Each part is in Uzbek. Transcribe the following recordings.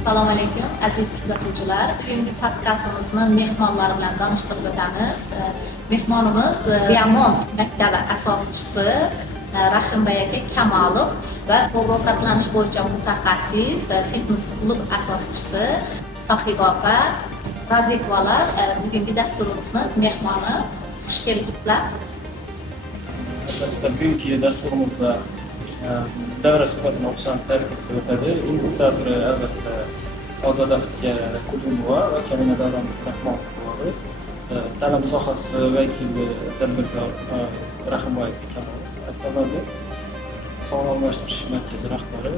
Assalomu alaykum aziz kuzatuvchilar. Bugungi podkastimizni mehmonlar bilan tanishtirib o'tamiz. Mehmonimiz Diamond maktabi asoschisi Rahimbay aka Kamolov va to'g'ri ovqatlanish bo'yicha mutaxassis, fitness klub asoschisi Sohiba opa Razikvalar bugungi dasturimizni mehmoni. Xush kelibsizlar. Bugungi dasturimizda davra suhbatini o'qishdan tarkib etadi. Initiatori albatta Ozoda Qudumova va Kamina Davron Rahmonova. Ta'lim sohasi vakili tadbirkor Rahimbay Kamolov. Avtomobil sog'liqni almashtirish markazi rahbari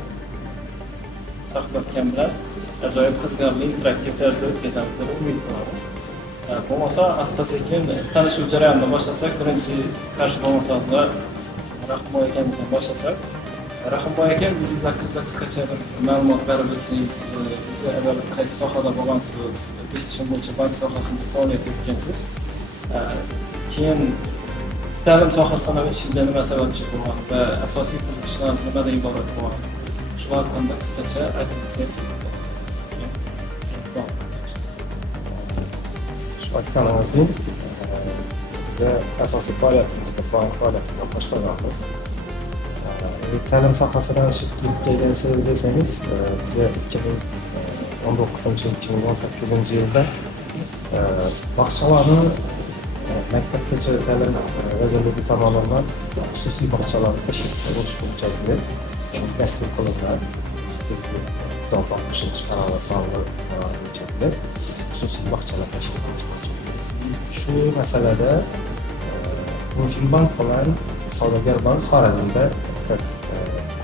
Sohiba akam bilan ajoyib qiziqarli interaktiv tarzda o'tkazamiz deb umid qilamiz. Bo'lmasa asta-sekin tanishuv jarayonini boshlasak, birinchi qarshi bo'lmasangizlar Rahimbay akamizdan boshlasak. Rahimbay akam o'zingiz haqingizda qisqacha bir ma'lumot berib o'tsangiz, siz avval qaysi sohada bo'lgansiz, eshitishim bo'yicha bank sohasida faoliyat yuritgansiz. Keyin ta'lim sohasini o'tishingizda nima sababchi bo'lgan va asosiy qiziqishlaringiz nimadan iborat bo'lgan? Shular haqida qisqacha aytib o'tsangiz. Aytganimizdek, biz asosiy faoliyatimizda bank faoliyatidan boshlaganmiz. Ta'lim sohasidan shikayat kelgansiz desangiz, biz 2019-2018 yilda bog'chalarni maktabgacha ta'lim vazirligi tomonidan xususiy bog'chalarni tashkil qilish bo'yicha dastur qilingan. Bizning iqtisod bog'chasi qarori sog'liq xususiy bog'chalar tashkil qilish bo'yicha. Shu masalada Bank bilan Savdogar bank Xorazmda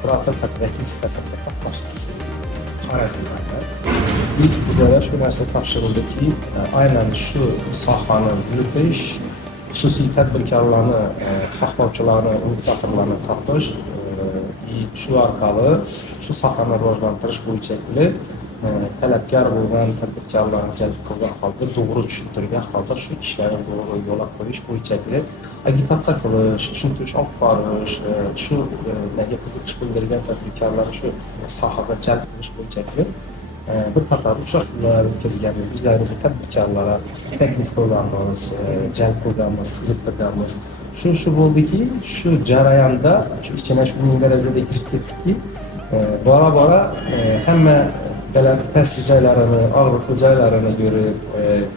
kurator vakil sifatida qatnashdik. Xorazmda bizlarga shu narsa topshirildi-ki, aynan shu sohani yuritish, xususiy tadbirkorlarni, xohlovchilarni, initiatorlarni topish, shu orqali shu sohani rivojlantirish bo'yicha talabgor bo'lgan tadbirkorlarni jalb qilgan holda, to'g'ri tushuntirgan holda shu ishlarni to'g'ri yo'lga qo'yish bo'yicha agitatsiya qilish, tushuntirish olib borish, shu qiziqish bildirgan tadbirkorlarni shu sohaga jalb qilish bo'yicha bir qator uchrashuvlar o'tkazganmiz. Bizlarimiz tadbirkorlarga taklif qilganmiz, jalb qilganmiz, qiziqtirganmiz. Shu bo'ldiki, shu jarayonda shu ichine shunday darajada kirib ketdikki, bora hamma ta'sir joylarini, og'riqli joylarini ko'rib,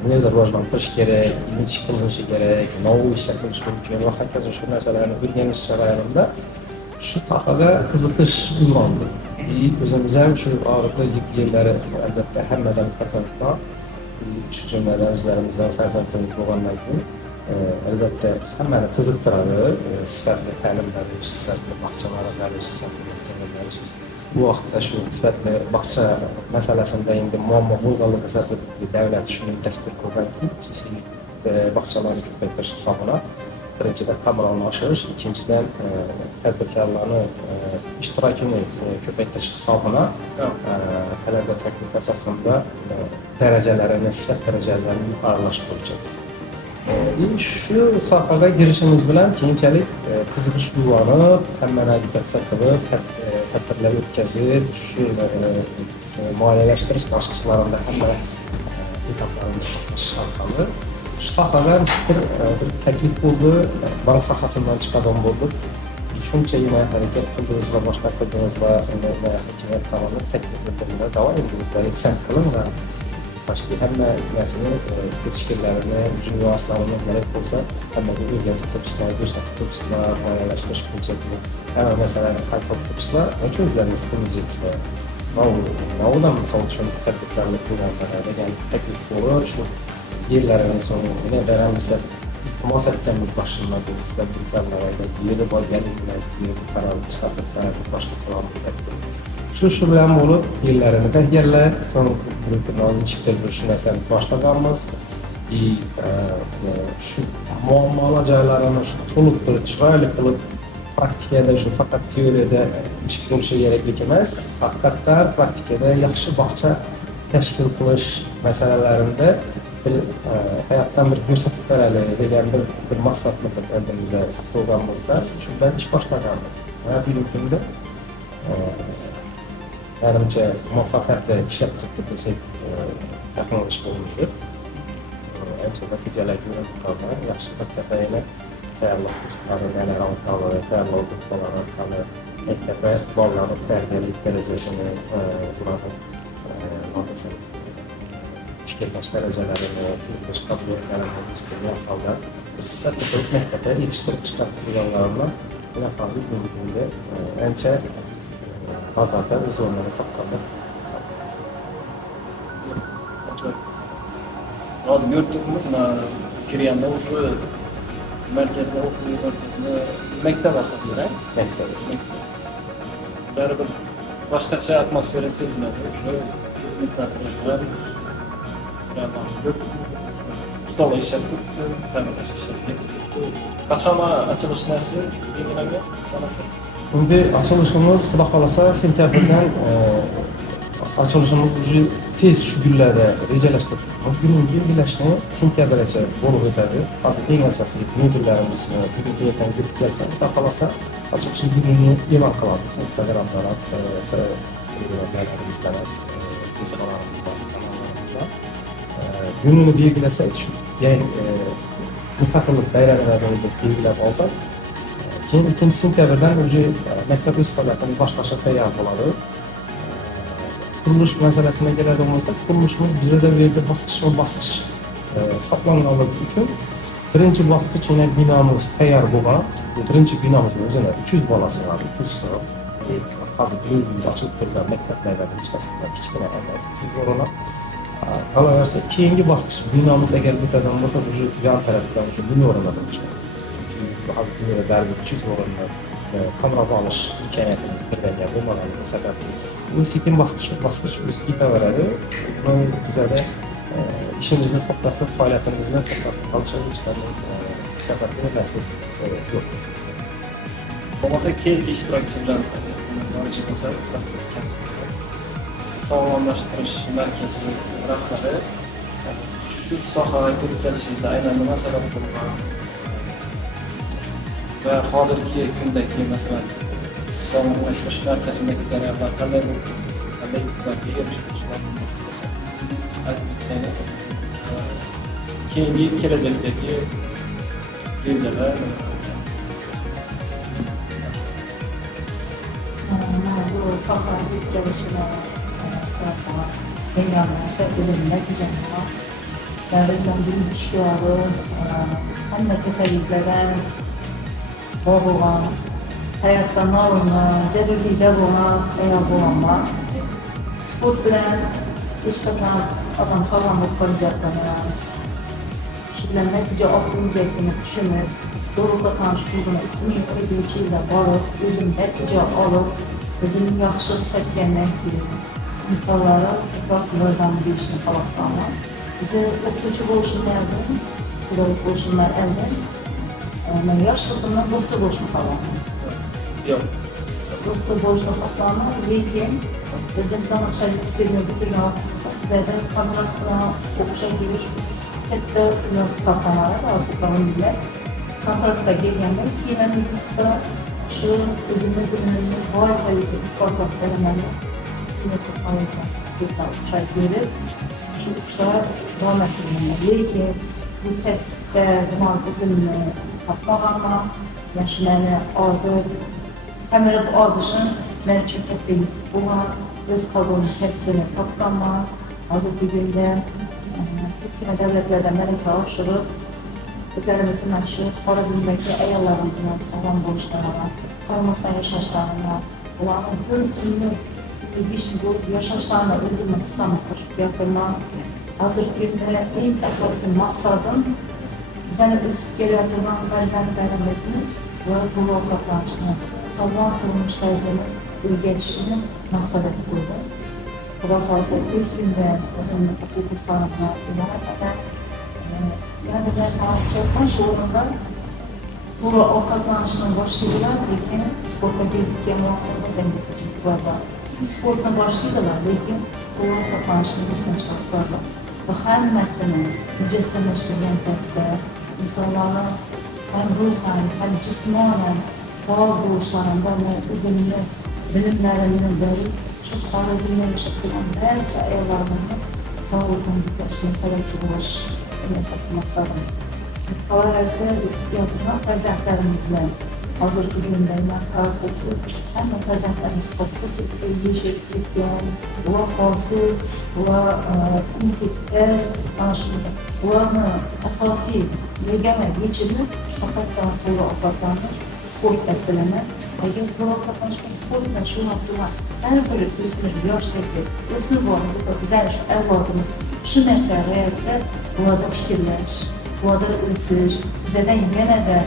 nega rivojlantirish kerak, nima qilinishi kerak, novo'y ishlatish mumkin va hokazo shu narsalarni o'rganish jarayonida shu sohaga qiziqish uyg'ondi. O'zimiz ham shu og'riqli yillari albatta hammadan farzandlar, shu jumladan o'zlarimizdan farzandlik bo'lgandan keyin albatta hammani qiziqtiradi, sifatli ta'lim berish, sifatli bog'chalar berish, sifatli maktablar berish. Bu vaqtda shu sifatli bog'cha masalasida endi muammo bo'lganligi sababli davlat shuni dastur qilganki, xususiy bog'chalarni ko'paytirish hisobiga birinchidan qamrovni oshirish, ikkinchidan tadbirkorlarni ishtirokini ko'paytirish hisobiga talaba taklif asosida darajalarini, sifat darajalarini yuqorilash bo'yicha. Shu sohaga girishimiz bilan keyinchalik qiziqish uyg'onib, hammani agitatsiya qilib, tadbirlar o'tkazib, shu moliyalashtirish bosqichlarida hamma etaplarni qatnashish orqali shu sohaga bir taklif bo'ldi, bank sohasidan chiqadigan bo'ldik. Shunchagina harakat qildingiz va boshqa qildingiz va hokimiyat tomonidan taklif bildirildi. Davom etdingiz, eksant qilingan. Başta hamma narsani yetishkinlarini, jurnalistlarni kerak bo'lsa, hammaga o'rgatib turibsizlar, ko'rsatib turibsizlar, moliyalashtirish bo'yicha hamma narsalarni hal qilib turibsizlar. Nechun o'zlaringiz qilmaysizlar? Ma'lum misol uchun tadbirkorlar qo'yganlar degan taklif bo'lib, shu yillardan so'ng yana daramizda iltimos etganmiz boshlanma bo'lsa, tadbirkorlarga yili borganligini qaror chiqarib, boshqa qilib shu bilan bo'lib yillarini tayyorlab, so'ng shu narsani boshlaganmiz. Shu muammolar joylarini shu to'liq qilib, chiroyli qilib, praktikada shu faqat teoriyada ish bo'lishi kerak emas, haqiqatdan praktikada yaxshi bog'cha tashkil qilish masalalarida hayotdan bir ko'rsatib beraylik degan bir maqsadni o'zimizga qo'yganmizda shundan ish boshlaganmiz. Bugungi kunda menimcha muvaffaqiyatli ishlab turibdi desak taxmin bo'lmaydi. Ancha natijalarga yuqorilar, yaxshi maktablarni tayyorlab kurslarni tayyorlov kurslar orqali maktabda bolalarni tarbiyalik darajasini ularni fikrlash darajalarini, turmush qabiliyatlarini o'stirgan holda bir sifatli qilib maktabda yetishtirib chiqartirganlarni bunaqa bugungi ancha bozorda o'z o'rnini topganda hozir yurtimiz kirganda o'sha markazda o'quv markazida maktab o'qiydi, maktab. Baribir boshqacha atmosfera seziladi. O'sha maktablar ustolar ishlab turibdi, ta'mirlash ishlab turibdi. Qachon ochilishnasi belgilangan sanasi? Endi ochilishimiz xudo xolasa sentyabrdan ochilishimiz уже tez shu kunlarda rejalashtirib bugungi belgilashni sentyabrgacha bo'lib o'tadi. Hozir eng asosiy mebellarimizni bugunga yaqin kirib kelsa, xudo xolasa ochilishni bugunni e'lon qilamiz. Instagramda, gününü belgilasak, shu yangi mustaqillik bayramlarini belgilab olsak, keyin 2 sentyabrdan уже maktab o'z faoliyatini boshlashga tayyor bo'ladi. Qurilish masalasiga keladigan bo'lsak, qurilishimiz bizda bu yerda bosqichma-bosqich hisoblanganligi uchun birinchi bosqich yana binomiz tayyor bo'lgan. Birinchi binomizni o'zini 300 bolasi bor, 300 sinf. Hozir bugungi ochilib turgan maktablarda hech qanday kichkina emas, 300 o'rinli. Qolaversa keyingi bosqich binomiz agar bitadigan bo'lsa, уже yan tarafdan o'sha bino o'rnatib chiqadi. Hozir bizda baribir 300 o'rinli qamrab olish imkoniyatimiz birdan bo'lmaganligi sababli bu sekin bosqich o'z ketaveradi. Bizada ishimizni to'xtatib, faoliyatimizni to'xtatib qolishimiz sababli nasib yo'q. Bo'lmasa keldi ishtirokchi bilan sog'lomlashtirish markazi rahbari shu sohaga kirib kelishingizda aynan nima sabab bo'lgan va hozirgi kundagi masalan sog'lomlashtirish markazidagi jarayonlar qanday bo'ldi, qanday yutuqlarga erishishlar aytib o'tsangiz, keyingi kelajakdagi rejalar bu sohaga kelishini eng yaxshi natijani bizdan buyuk ishgori hamma kasalliklardan bo'lgan hayotda nolini jadidiyda bo'lgan ayol bo'lganman. Sport bilan hech qachon odam sog'lom bo'lib qolayotgani, shu bilan natija olmayotganini tushunib, Dorukla tanış klubuna 2012 yılda borib, o'zim natija olib, o'zimni yaxshi his etgandan keyin insonlarga ko'proq yordam berishni talab qilaman. O'zi o'qituvchi bo'lishimdan oldin, pedagog bo'lishimdan oldin, men yoshligimdan doktor bo'lishni xohladim. yo'q. Doktor bo'lishni xohladim, lekin o'zim tanishalik sevib bitirgan vaqtda qanday o'qishga kirish katta hisoblanadi, hozir kontraktga kelganda keyin yurtda shu o'zimni bilimimni g'oyatda isbotlab beraman. Berib, shu ishlar davom ettirganman. Lekin bu kasbda man o'zimni topmaganman. Shu meni hozir samarali ozishim men uchun katta yutuq bo'lgan. O'z qolgan kasbini topganman. Hozir bugunda ko'pgina davlatlarda malaka oshirib o'zlarimizni mana shu Xorazmdagi ayollarimizni sog'lom bo'lishlarini, qolmasdan yashashlarini, ularni bir kunlik yashashlarini o'zimni hissamni qo'shib keltirman. Hozirgi kunda eng asosiy maqsadim bizani o'sib kelayotgan farzandlarimizni va muvaffaqiyatni, sog'lom turmush tarzini o'rgatishni maqsad etib qo'ydim. Xudo xohlasa tez kunda o'zimni o'quv kurslarimni iborat yana bir narsani aytayotgan shu o'rinda to'g'ri ovqatlanishni boshlaydilar, lekin sportga tezlikka muvofiq sportni boshlaydilar, lekin to'g'ri ovqatlanishni esdan chiqaradilar va hammasini mujassamlashtirgan tarzda insonlarni ham ruhan, ham jismonan faol bo'lishlarini va o'zimni bilimlarimni berib shu xorazmda yashab turgan barcha ayollarimizni sog'lig'ini tiklashini sababchi bo'lish maqsadim. Qolaversa, o'sib-yotgan farzandlarimizni hozirgi kunda hamma farzandlarimiz hozir yashab ketgan, ular holsiz, ular kuntikda mana shunday. Ularni asosiy yagona yechimi faqatgina to'g'ri ovqatlanish, sportda bilaman. Agar to'g'ri ovqatlanishdan sportdan shug'ullanib har bir o'smir yoshdagi o'smir bor, bizlar shu avlodimiz shu narsa reyatsa, ularda fikrlash, ularda o'sish, bizdan yanada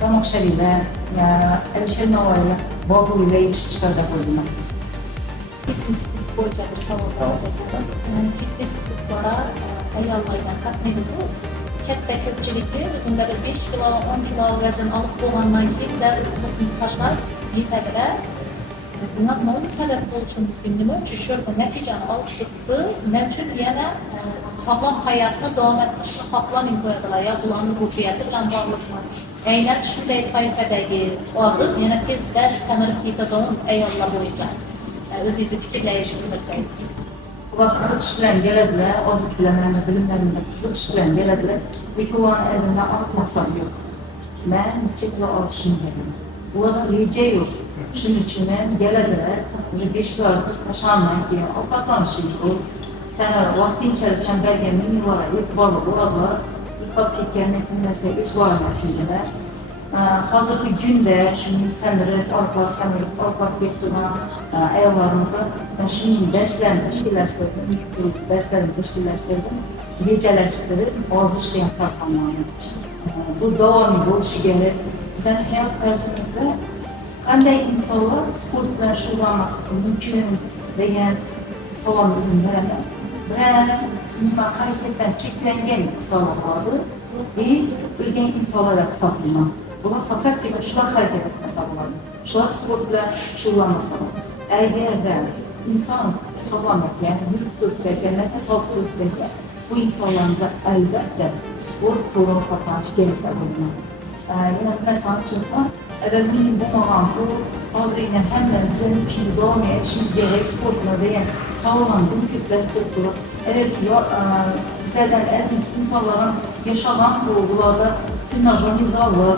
Zamakhshariylar, Alisher Navoiylar, Boburiylar yetishib chiqardi qo'ydilar. Fitness bo'yicha bir savol beraman. Fitness klublara ayollardan qatnaydi. Katta ko'pchiligi o'zlari 5 kilo, 10 kilo vazn olib bo'lgandan keyin tashlab yetadilar. Bunga nima sabab bo'lishi mumkin? Nima uchun shu natijani olib chiqdi? Nima uchun yana sog'lom hayotni davom ettirishni xohlamay qo'yadilar? Ya bularning ruhiyati bilan bog'liqmi? Aynan shunday toifadagi hozir yana tezda samarali ketadigan ayollar bo'yicha o'zingizni fikrlashingizni bilsangiz. Ular qiziqish bilan keladilar, oziq bilan, bilimlarimda qiziqish bilan keladilar. Lekin ularni elimdan olib maqsad yo'q. Men necha kilo olishim kerak. Ularda reja yo'q. Shuning uchun ham keladilar. Уже 5 kilo tashlashdan keyin ovqatlanishi yo'q. Sana vaqtinchalik sen bergan menyularga e'tibor bo'ladilar. Qolib ketgandan keyin narsa e'tiborlanmaydilar. Hozirgi kunda shuni sanirib, orqar ketgan ayollarimizni shuning darslarini tashkillashtirdim, rejalashtirib, ozishga qaratilmoqda. Bu davomiy bo'lishi kerak. Bizning hayot tarzimizda qanday insonlar sport bilan shug'ullanmasligi mumkin degan savolni o'zim beraman. Nima harakatdan cheklangan insonlar bor. Bilgan insonlar hisoblayman. Bular faqatgina shular harakat etmasa bo'ladi. Shular sport bilan shug'ullanmasa bo'ladi. Agarda inson sog'lom ekan, yurib turgan, nafas olib turgan, bu insonlarga albatta sport to'g'ri ovqatlanish kerak bo'ladi. Yana bir narsani tushuntirman. Agar mening bo'lmagan bu hozirgina hammamiz uchun davom etishimiz kerak sportni degan savollarni bu ko'plab turib, bizlardan insonlar yashagan ularda trenajyorni zali,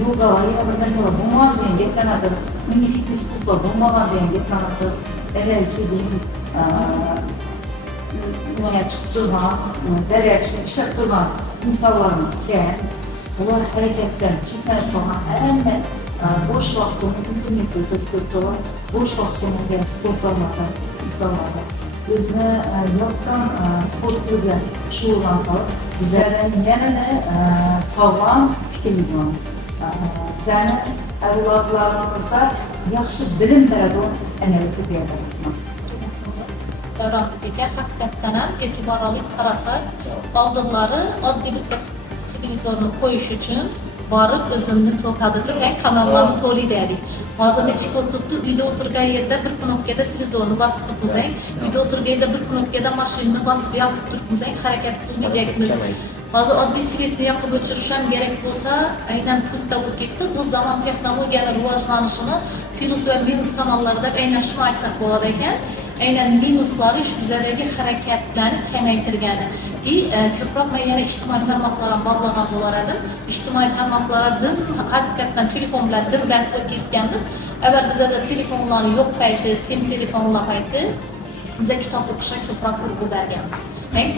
yogalar, yana bir narsalar bo'lmagan degan gaplanadi. Mini fitness klublar bo'lmagan degan gaplanadi. Nima chiqib turgan, daryo chiqib ishlab turgan insonlarimizga ular harakatdan chetlashib qolgan hamma bo'sh vaqtini internetda o'tkazib, bo'sh vaqtini sport zallarida insonlar o'zini yoqqan sport bilan shug'ullansa, bizlardan yanada sog'lom fikrli bo'ladi. Bizlarni avlodlarimizga yaxshi bilim beradigan analar ko'payadi. Davron aka haqiqatdan ham e'tibor olib qarasak, oldinlari oddiy bir televizorni qo'yish uchun borib o'zimni to'pladirgan kanallarni to'laydik. Hozir necha kun turibdi, uyda o'tirgan yerda bir knopkada televizorni bosib turibmiz, uyda o'tirganda bir knopkada mashinani bosib yoqib turibmiz, harakat qilmayapmiz. Hozir oddiy svetni yoqib o'chirish ham kerak bo'lsa, aynan pultda o'tib ketdi. Bu zamon texnologiyalar rivojlanishini plus va minus tomonlarida aynan shuni aytsak bo'ladi ekan. Aynan minuslari shu bizadagi harakatlarni kamaytirgani. Ko'proq men yana ijtimoiy tarmoqlar ham bog'lagan bo'lar edim. Ijtimoiy tarmoqlardan haqiqatdan telefon bilan dirbat bo'lib ketganmiz. Avval bizada telefonlarni yo'q payti, sim telefonlar payti biza kitob o'qishga ko'proq urg'u berganmiz.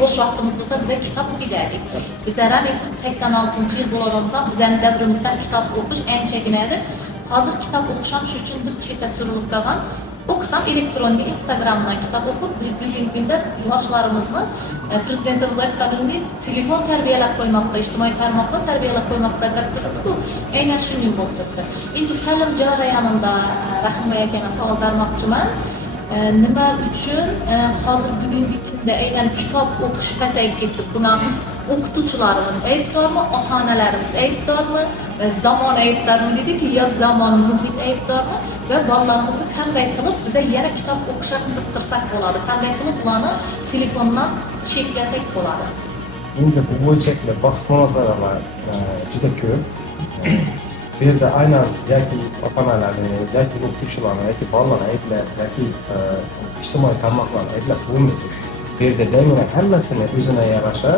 Bo'sh vaqtimiz bo'lsa biza kitob o'qiydik. Bizlar ham 86-yil bo'lganimizda bizning davrimizdan kitob o'qish anchagina edi. Hozir kitob o'qish ham shu uchun bir chetda surilib qolgan. O'qisam elektron Instagramdan kitob o'qib, bugungi kunda yoshlarimizni prezidentimiz aytganidek telefon tarbiyalab qo'ymoqda, ijtimoiy tarmoqlar tarbiyalab qo'ymoqda deb turibdi. Aynan shunday bo'lib turibdi. Endi ta'lim jarayonida Rahimboy akaga savol bermoqchiman. Nima uchun hozir bugungi kunda aynan kitob o'qish pasayib ketdi? Buni o'qituvchilarimiz aybdormi, ota-onalarimiz aybdormi, zamon aybdormi dedik, yo zamon muhit aybdormi? Ve bolalarimizni qanday qilib biza yana kitob o'qishga qiziqtirsak bo'ladi, qanday qilib ularni telefondan cheklasak bo'ladi. Endi bu bo'yicha bahs munozaralar juda ko'p. bu yerda aynan yoki ota-onalarni, yoki o'qituvchilarni, yoki bolalarni ayblab, yoki ijtimoiy tarmoqlarni ayblab bo'lmaydi. Bu yerda doimiy hammasini o'zina yarasha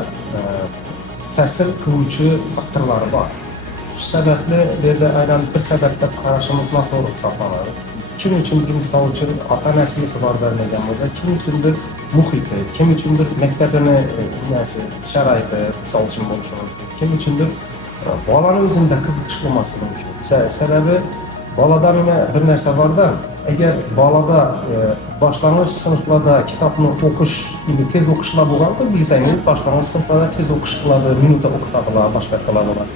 ta'sir qiluvchi faktorlari bor. Shu sababli bu yerda aynan bir sababda qarashimiz noto'g'ri hisoblanadi. Kim uchundir misol uchun ota-onasi e'tibor bermagan bo'lsa, kim uchundir muhiti, kim uchundir maktabini sharoiti misol uchun bo'lishi mumkin. Kim uchundir bolani o'zida qiziqish bo'lmasligi mumkin. Sababi bolada bir narsa borda, agar bolada boshlang'ich sinflarda kitobni o'qish, tez o'qishlar bo'lganda bilsangiz, boshlang'ich sinflarda tez o'qish qiladi, minutda o'qitadilar, boshqa qiladilar.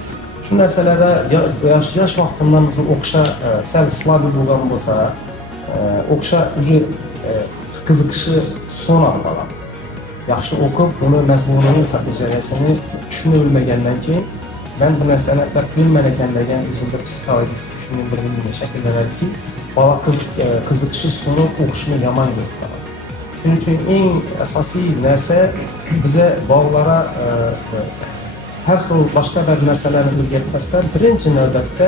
Shu narsalarda yosh vaqtimdan o'qishga sal slabi bo'lgan bo'lsa, o'qishga qiziqishi so'nadi bola. Yaxshi o'qib, uni mazmunini, strategiyasini tushunib bilmagandan keyin men bu narsani bilmay ekan degan o'zimda psixologik tushunib bilgan shakllanadiki, bola qiziqishi so'nib o'qishni yomon ko'rib qoladi. Shuning uchun eng asosiy narsa biza bolalarga har xil boshqa bir narsalarni o'rgatmasdan birinchi navbatda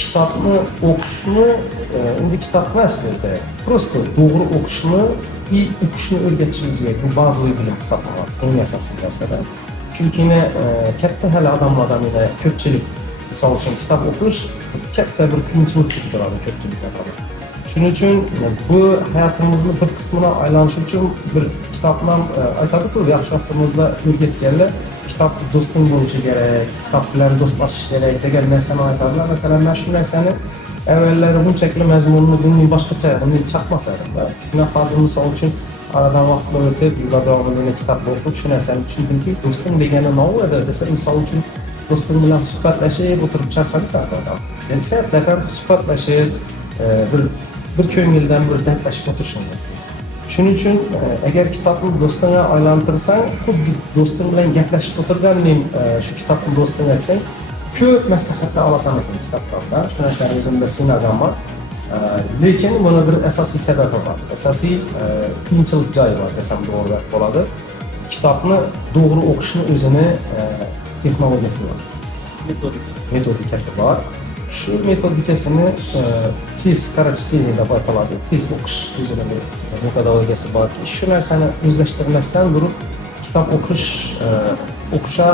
kitobni o'qishni, endi kitob emas bu yerda, prosta to'g'ri o'qishni o'qishni o'rgatishimiz kerak. Bu bazaviy bilim hisoblanadi, eng asosiy narsadan. Chunki katta hali odamlardan ko'pchilik misol uchun kitob o'qish katta bir qiyinchilik tug'diradi ko'pchiliklarga. Shuning uchun bu hayotimizni bir qismini aylanish uchun bir kitobdan aytadi-ku, yaxshi vaqtimizda o'rgatganlar kitob do'sting bo'lishi kerak, kitob bilan do'stlashish kerak degan narsani aytadilar. Masalan, men shu narsani avvallari bunchalik mazmunni bundan boshqacha chaqmas edim. Shundan hozir misol uchun aradan vaqt o'tib, yillar davomida kitob o'qib, shu narsani tushundimki, do'stim degani nima desa, misol uchun do'stim bilan suhbatlashib o'tirib charchasan odam. Endi soatlardan suhbatlashib, bir ko'ngildan bir dardlashib o'tirishing. Shuning uchun agar kitobni do'stingga aylantirsang, xuddi do'sting bilan gaplashib o'tirgandek shu kitobni do'stingga aytsang, ko'p maslahatlar olasan ekan kitobdan. Shu narsani o'zimda sinagim bor. Lekin buni bir asosiy sababi bor. Asosiy qiyinchilik joyi bor desam to'g'ri bo'ladi. Kitobni to'g'ri o'qishni o'zini texnologiyasi bor. Metodikasi bor. Shu metodikasini tez qaratish deb ataladi. Tez o'qish o'zining metodologiyasi bor. Shu narsani o'zlashtirmasdan turib kitob o'qishga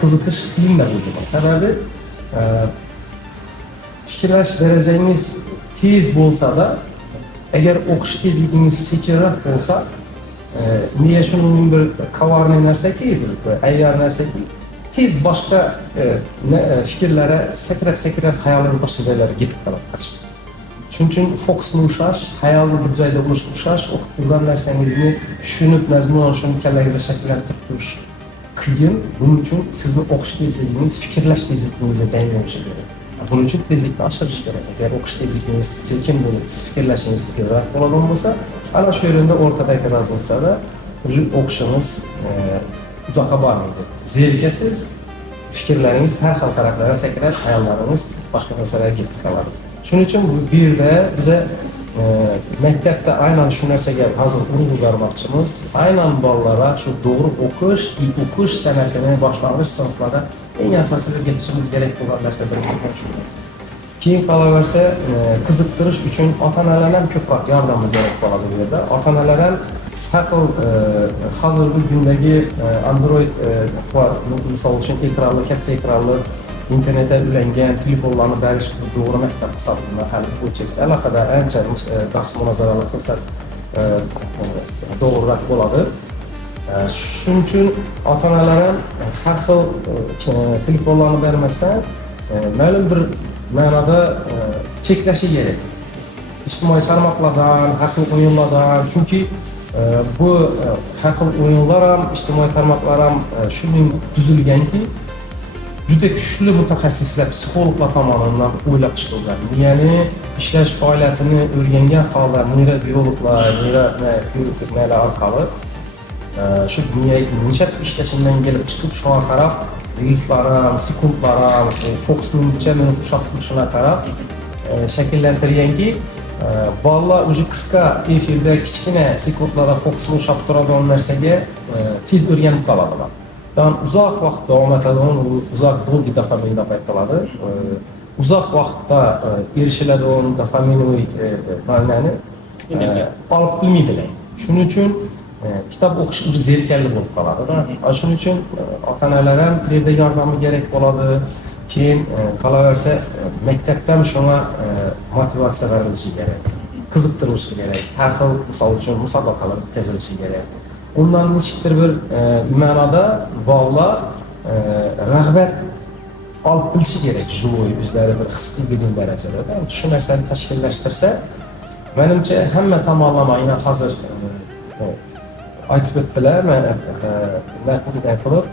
qiziqish qilinmaydi. Sababi fikrlash darajangiz tez bo'lsa-da, agar o'qish tezligingiz sekinroq bo'lsa, miya shuning bir qavarli narsaki, ayyor narsaki, tez boshqa fikrlari sakrab xayolini boshqa joylarga ketib qoladi. Shuning uchun fokusni ushlash, xayolni bir joyda ushlash, o'qib turgan narsangizni tushunib, mazmunan shuni kallangizda shakllantirib turish qiyin. Buning uchun sizni o'qish tezligingiz, fikrlash tezligingizni tayinlash kerak. Buning uchun tezlikni oshirish kerak. Agar o'qish tezligingiz sekin bo'lib, fikrlashingiz sekinroq bo'ladigan bo'lsa, ana shu yerda o'rtadagi razlitsada o'qishingiz uzoqqa bormaydi. Zerikasiz, fikrlaringiz har xil taraflarga sakrab, xayollaringiz boshqa narsalarga ketib qoladi. Shuning uchun bu yerda biza maktabda aynan shu narsaga hozir urg'u bermoqchimiz. Aynan bolalarga shu to'g'ri o'qish san'atini boshlang'ich sinflarda eng asosiy o'rgatishimiz kerak bo'lgan narsa birinchidan shu narsa. Keyin qolaversa, qiziqtirish uchun ota-onalar ham ko'proq yordam kerak bo'ladi bu yerda. Ota-onalar ham har xil hozirgi kundagi Android misol uchun ekranli, katta ekranli internetga ulangan telefonlarni berish to'g'ri emas deb hisoblanadi. Hali o'chirib aloqada ancha bahs munozaralar qilsak to'g'riroq bo'ladi. Shuning uchun ota-onalar ham har xil telefonlarni bermasdan ma'lum bir ma'noda cheklashi kerak. Ijtimoiy tarmoqlardan, har xil o'yinlardan, chunki bu har xil o'yinlar ham, ijtimoiy tarmoqlar ham shuning tuzilganki, juda kuchli mutaxassislar, psixologlar tomonidan o'ylab chiqilgan. Miyani ishlash faoliyatini o'rgangan holda neyrobiologlar, neyrobiologlar orqali shu miya necha ishlashidan kelib chiqib, shunga qarab reelslarim, sekundlarim, fokusni necha minut ushlashini qarab shakllantirganki, bolalar o'sha qisqa efirda kichkina sekundlarda fokusni ushlab turadigan narsaga tez o'rganib qoladilar. Uzoq vaqt davom etadigan, uzoq dolgi dopamin deb aytiladi. uzoq vaqtda erishiladi o'rnida familiyaviy ma'noni olib bilmaydilar. Shuning uchun kitob o'qish uji zerikarli bo'lib qoladi. Shuning uchun ota-onalar ham bu yerda yordami kerak bo'ladi. Keyin qolaversa maktabdan shunga motivatsiya berilishi kerak. Qiziqtirilishi kerak. Har xil misol uchun musobaqalar o'tkazilishi kerak. Undan nechikdir bir ma'noda bog'lar rag'bat olib bilishi kerak. Jo'y o'zlari bir his qilgan darajada. Shu narsani tashkillashtirsa, menimcha hamma tomonlama aynan hozir aytib o'tdilar. Men qilib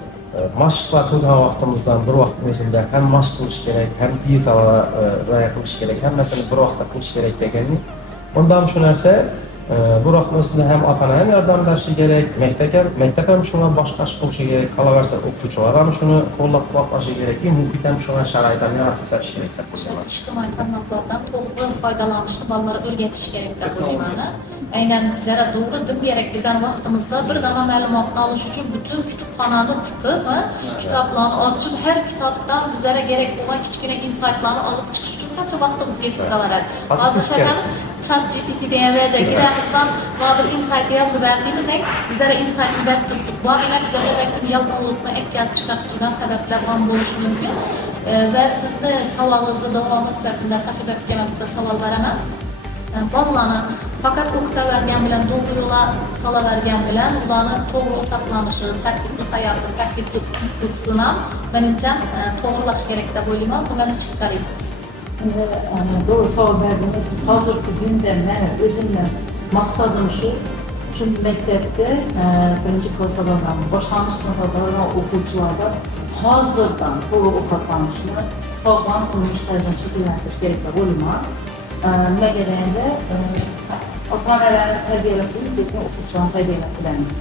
mashqlar qilgan vaqtimizdan bir vaqt o'zimda ham mashq qilish kerak, ham dietalar rioya qilish kerak, hammasini bir vaqtda qilish kerak deganni. Bundan shu narsa bu vaqtda ham ota-ona ham yordam berishi kerak, maktab ham shuni boshqash qilishi kerak, qolaversa o'qituvchilar ham shuni qo'llab-quvvatlashi kerak, muhit ham shuna sharoitlarni yaratib berish kerak deb o'ylayman. İctimai tarmoqlardan to'g'ri foydalanishni bolalarga o'rgatish kerak deb o'ylayman. Aynan zara doğru demeyerek bizden vaqtimizda bir dana ma'lumotni olish uchun butun kutubxonani tutib, kitoblarni ochib, her kitobdan bizlarga kerak bo'lgan kichkina insightlarni olib chiqish uchun qancha vaqtimiz ketib qoladi. Hozir shakar ChatGPT degan vajagidamizdan bir insight yozib berdiymiz, bizlarga insightni berib turdik. Bu bilan bizlarga balkim yalqovlikni etkazib chiqargan sabablar ham bo'lishi mumkin. Va sizni savolingizni davomi sifatida sahifamga bitta savol beraman. Bolalarni faqat o'qitavergan bilan, to'g'ri yo'lga solavergan bilan ularni to'g'ri ovqatlanishi, tartibli hayotni praktikaga o'tkazishni ham menimcha to'g'rilash kerak deb o'ylayman. Bunga nechta qaraysiz? Doğru savol verdiniz. Hozirgi kunda men o'zimning maqsadim shu maktabda birinchi klasslardan boshlang'ich sinflardan o'quvchilarda hozirdan to'g'ri ovqatlanishni, sog'lom turmush tarzini shakllantirish kerak deb o'ylayman. Nima deganda ota-onalarni tarbiyalab turib, lekin o'quvchilarni tarbiyalab turamiz.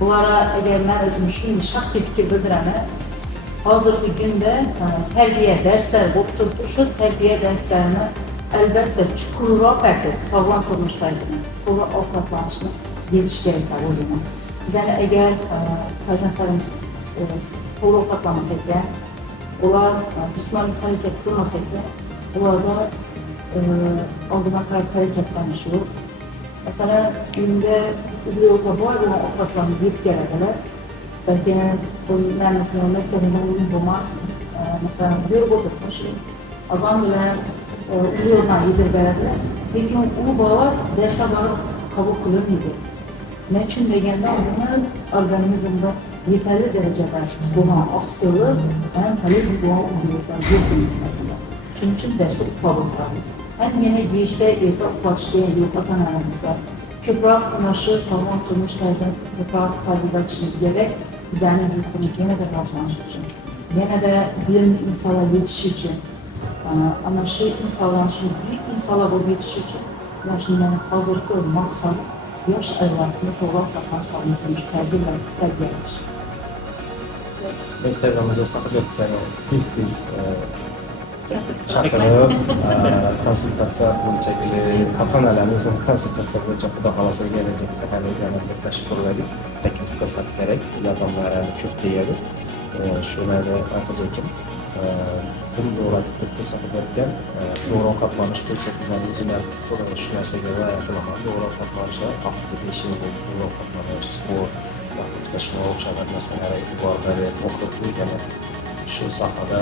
Bulara agar men o'zim shunday shaxsiy fikr bildiraman, hozirgi kunda tarbiya darslari bo'lib turibdi. Shu tarbiya darslarini albatta chuqurroq aytib, sog'lom turmush tarzini, to'g'ri ovqatlanishni berish kerak deb o'ylayman. Bizlar agar farzandlarimiz to'g'ri ovqatlanmasak, ular jismoniy harakat qilmasak, ularda oldidan qarab harakatlanishi yo'q. Masalan, uyda yo'lga boy bilan ovqatlanib yeb keladilar. Balki bunlarning maktabidan uyum bo'lmas. Masalan, yo'lga o'tirib shu azon bilan u yo'ldan yedirib beradilar. Lekin u bola darsga borib qabul qilinmaydi. Nima uchun deganda uni organizmda yetarli darajada bo'lgan oqsillar va kaliy bo'lgan uyumlar yo'q masalan. Shuning uchun darsga qabul qiladi. Hem yine girişte erkek başlığı yok ota-onalarımızda ko'proq mana shu sog'lom turmush tarzini ko'proq tarbiyalatishimiz kerak. Bizlarning yurtimiz yanada rivojlanishi uchun, yanada bilimli insonlar yetishi uchun, ana shu insonlar, shu buyuk insonlar bo'lib yetishi uchun mana shundan hozirgi maqsad yosh avlodni to'g'ri ovqatlanishni turmush tarzi bilan tarbiyalash. Maktabimizda saqlayotgan tez chaqirib, konsultatsiya bo'yicha ota-onalarni o'zini konsultatsiya bo'yicha xudo xohlasa kelajakda hali birlashib quraylik. Taklif qilsak kerak, yordamlari ko'p tegadi. Shularni aytib ekan. Buni o'rgatib ko'rsatib to'g'ri ovqatlanish bo'yicha o'zimlar shu narsaga rioya qilaman. To'g'ri ovqatlanishda haftada 5 yil to'g'ri ovqatlanish, sport, shunga o'xshagan narsalarga e'tibor berib o'qib qo'yganman. Shu sohada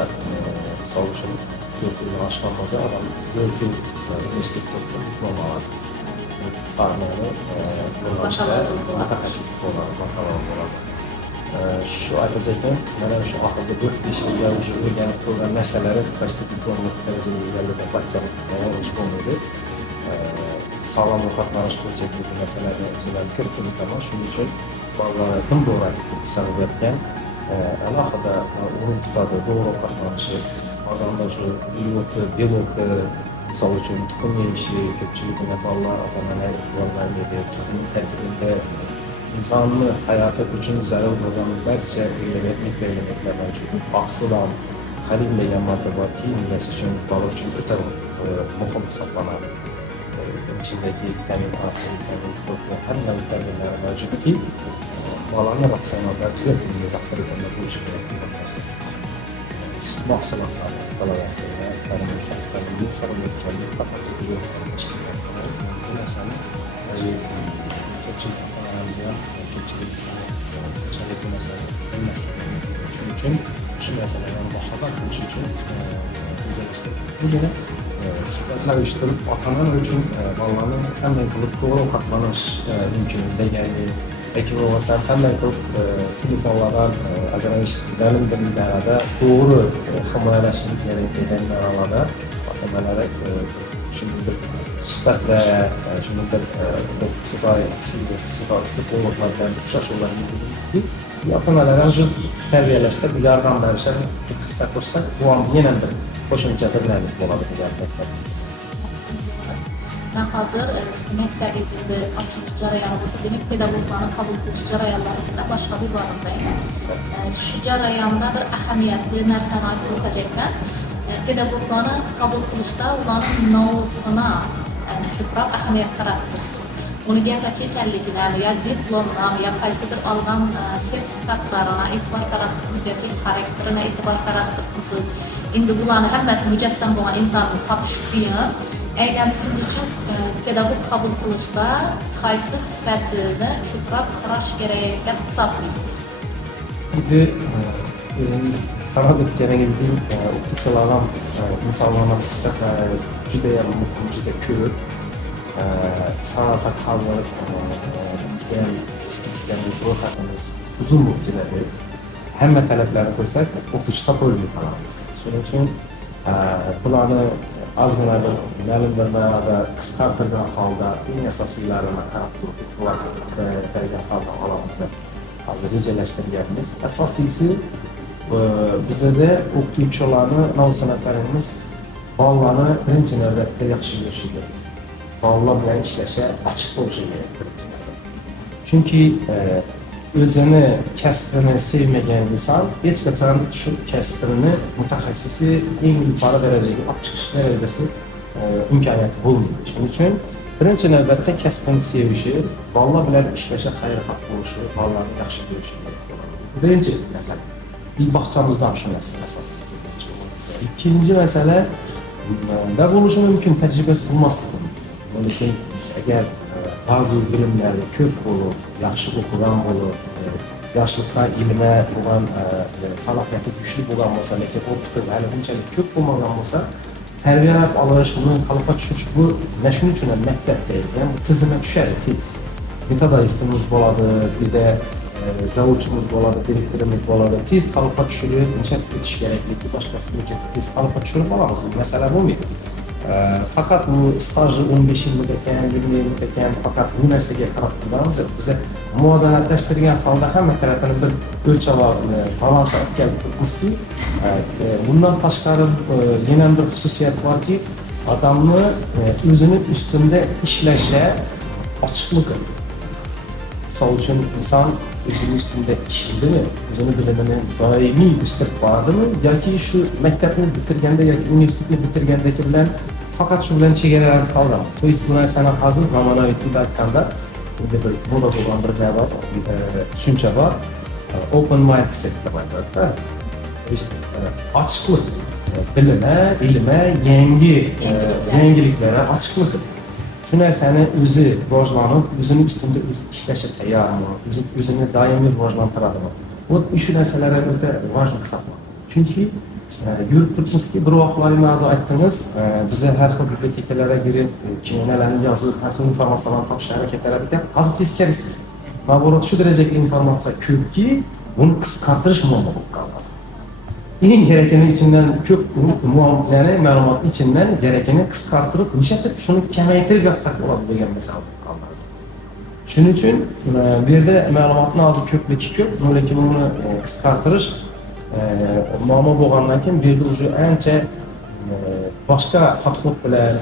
misol uchun 4 yil oshgan bo'lsa, odam 4 yil institutda o'tsa diplom oladi. Farmoni yo'nalishda mutaxassis bo'ladi. Shu aytajakdan mana shu oxirgi 4-5 yilda o'sha o'rganib turgan narsalari boshqa diplomlik darajaga egalligida batsam ish bo'lmaydi. Sog'lom ovqatlanish bo'yicha bu narsalarni o'zimlarga kiritib o'taman. Shuning uchun bolalarni kim bo'ladi deb hisoblayotgan alohida o'rin tutadi to'g'ri ovqatlanishi. Hozirda shu gluten, beloki, misol uchun tuxum yeyishi ko'pchilikni bolalar ota-onalar e'tiborlariga tuxum tarkibida insonni hayoti uchun zarur bo'lgan barcha elementlar mavjud. Oqsil, kalin degan modda borki, miyasi uchun, bola uchun o'ta muhim hisoblanadi. İçindeki vitamin A, vitamin B, hamma vitaminlar mavjudki, bolani ratsionalda tuzatib taqdirida bu ishni qilib mahsulotlar qolaversa, ta'lim saralashtirib faqat bu narsani ko'pchilik otalarimiz ham ko'pchilik bu narsani bilmasdan shuning uchun shu narsalardan bahxabar qilish uchun bu yana sifatlar uyushtirib ota-onalar uchun bolalarni qanday qilib to'g'ri ovqatlanish mumkin degani yoki bo'lmasa qanday qilib telefonlardan ajralish ta'lim bilimlarida to'g'ri himoyalash kerak degan ma'noda ota-onalar shunday bir suhbatlar shunday bir psixologlar bilan uchrashuvlarni ota-onalar ham shu tarbiyalashda bir yordam berishadi hissa qo'shsak bu ham yana bir qo'shimcha bir narsa bo'ladi degan. Ben hazır maktabimizde açılış jarayonu olsa demek pedagoglarını kabul qilish jarayonlarida boshqa bir borundayım. Şu jarayonda bir ahamiyatli narsani aytib o'tacakman. Pedagoglarni qabul qilishda ularning novusuna ko'proq ahamiyat qaratamiz. Uning chechanliklarini ya diplomlarni ya qaysidir olgan sertifikatlarini e'tibor qaratamiz yoki xarakterini e'tibor qaratamiz. Endi bularni hammasi mujassam bo'lgan insonni topish qiyin. Aynan siz uchun pedagog qabul qilishda qaysi sifatini ko'proq qarash kerak deb hisoblaysiz? Endi o'zingiz sanab o'tganingizdek o'qituvchilardan misollarni sifatlari judayam muhim, juda ko'p. Sanasak hozir keyin spesifik ro'yxatimiz uzun bo'lib keladi. Hamma talablarni qo'ysak o'qituvchi topolmay qolamiz. Shuning uchun bularni ozgina bir ma'lum bir ma'noda qisqartirgan holda eng asosiylarini qarab turib holda olamiz deb hozir rejalashtirganmiz. Asosiysi bizda o'qituvchilarni muvozanatlarimiz bolalarni birinchi navbatda yaxshi bo'lishi kerak. Bolalar bilan ishlashga ochiq bo'lishi kerak. Chunki o'zini kasbini sevmagan inson hech qachon shu kasbini mutaxassisi eng yuqori darajaga olib chiqish darajasi imkoniyati bo'lmaydi. Shuning uchun birinchi navbatda kasbini sevishi, bolalar bilan ishlashga xayrixoh bo'lishi, bolalarni yaxshi ko'rishi kerak bo'ladi. Birinchi masala. Bog'chamizdan shu narsa asosiy. Ikkinchi masala da bo'lishi mumkin tajribasi bo'lmasligi. Lekin agar ba'zi bilimlarni ko'p bo'lib, yaxshi o'qigan bo'lib, yoshlikda ilmga bo'lgan salohiyati kuchli bo'lgan bo'lsa, lekin o'qitib hali bunchalik ko'p bo'lmagan bo'lsa, tarbiyalab olish, uni qalbga tushirish bu shuning uchun ham maktabda ham tizimga tushadi tez. Metodistimiz bo'ladi, birda zavodchimiz bo'ladi, direktorimiz bo'ladi, tez qalbga tushirib, necha o'tish kerakligi, boshqa tez qalbga tushirib olamiz. Masala bo'lmaydi. Fakat bu stajı 15 yıllık ekan, 20 yıllık ekan, fakat bu narsaga qarab turamiz. Bize muvozanatlaştırgan holda hamma tarafini bir o'lchamlar balans olib kelibmizki, bundan tashqari yana bir xususiyat borki, odamni o'zini ustida ishlashga ochiqligi. Misol uchun inson o'zini ustida ishlaydimi, o'zini bilimini doimiy o'stirib boradimi yoki shu maktabni bitirganda yoki universitetni bitirgandagi bilan faqat shu bilan chegaralanib qoldimi? To есть bu narsani hozir zamonaviy tilda aytganda bir moda bo'lgan bir tushuncha bor. Open mindset deb aytadi. Ochiqlik, ilmga, yangiliklarga ochiqlik. Shu narsani o'zi rivojlanib, o'zini ustida o'zi ishlashga tayyormi, o'zini doimiy rivojlantiradimi? Bu shu narsalar o'ta muhim hisoblanadi. Chunki yurib turibmizki, bir vaqtlar ma'zo aytdingiz, biz har xil bibliotekallarga kirib, kinolarni yozib, har xil informatsiyalarni topishga harakatlar ekan. Hozir teskarisi. Naborot shu darajadagi informatsiya ko'pki, buni qisqartirish muammo bo'lib qoldi. Eng kerakini içinden çok muamele ma'lumot içinden gerekeni qisqartirib, nishatib shuni kamaytirib yozsak bo'ladi degan masala qoldi. Shuning uchun bu yerda ma'lumotni hozir ko'pligi ko'p, lekin uni qisqartirish muammo bo'lgandan keyin bu yerda уже ancha boshqa podxod bilan,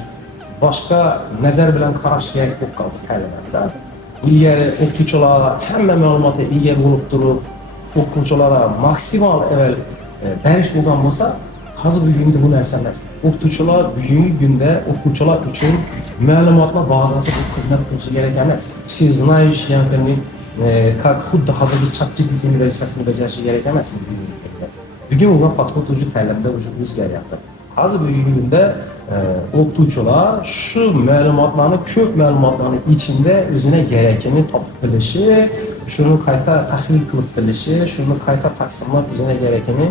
boshqa nazar bilan qarash kerak bo'lib qoldi ta'limotda. Ilgari o'quvchilar hamma ma'lumotga ega bo'lib turib, o'quvchilarga maksimal berish bo'lgan bo'lsa, hozir bugungi kunda bu narsa emas. O'qituvchilar bugungi kunda o'quvchilar uchun ma'lumotlar bazasi bu xizmat qilishi kerak emas. Siz знающий, как xuddi hozirgi ChatGPT vazifasini bajarishi kerak emas. Bugün ular podxod ucu təlimdə ucu o'zgaryapti. Hozir bugungi kunda o'qituvchilar shu ma'lumotlarni, ko'p ma'lumotlarning ichida o'zine gerekeni topib bilishi, shuni qayta tahlil qilib bilishi, shuni qayta taqsimlab o'zine gerekeni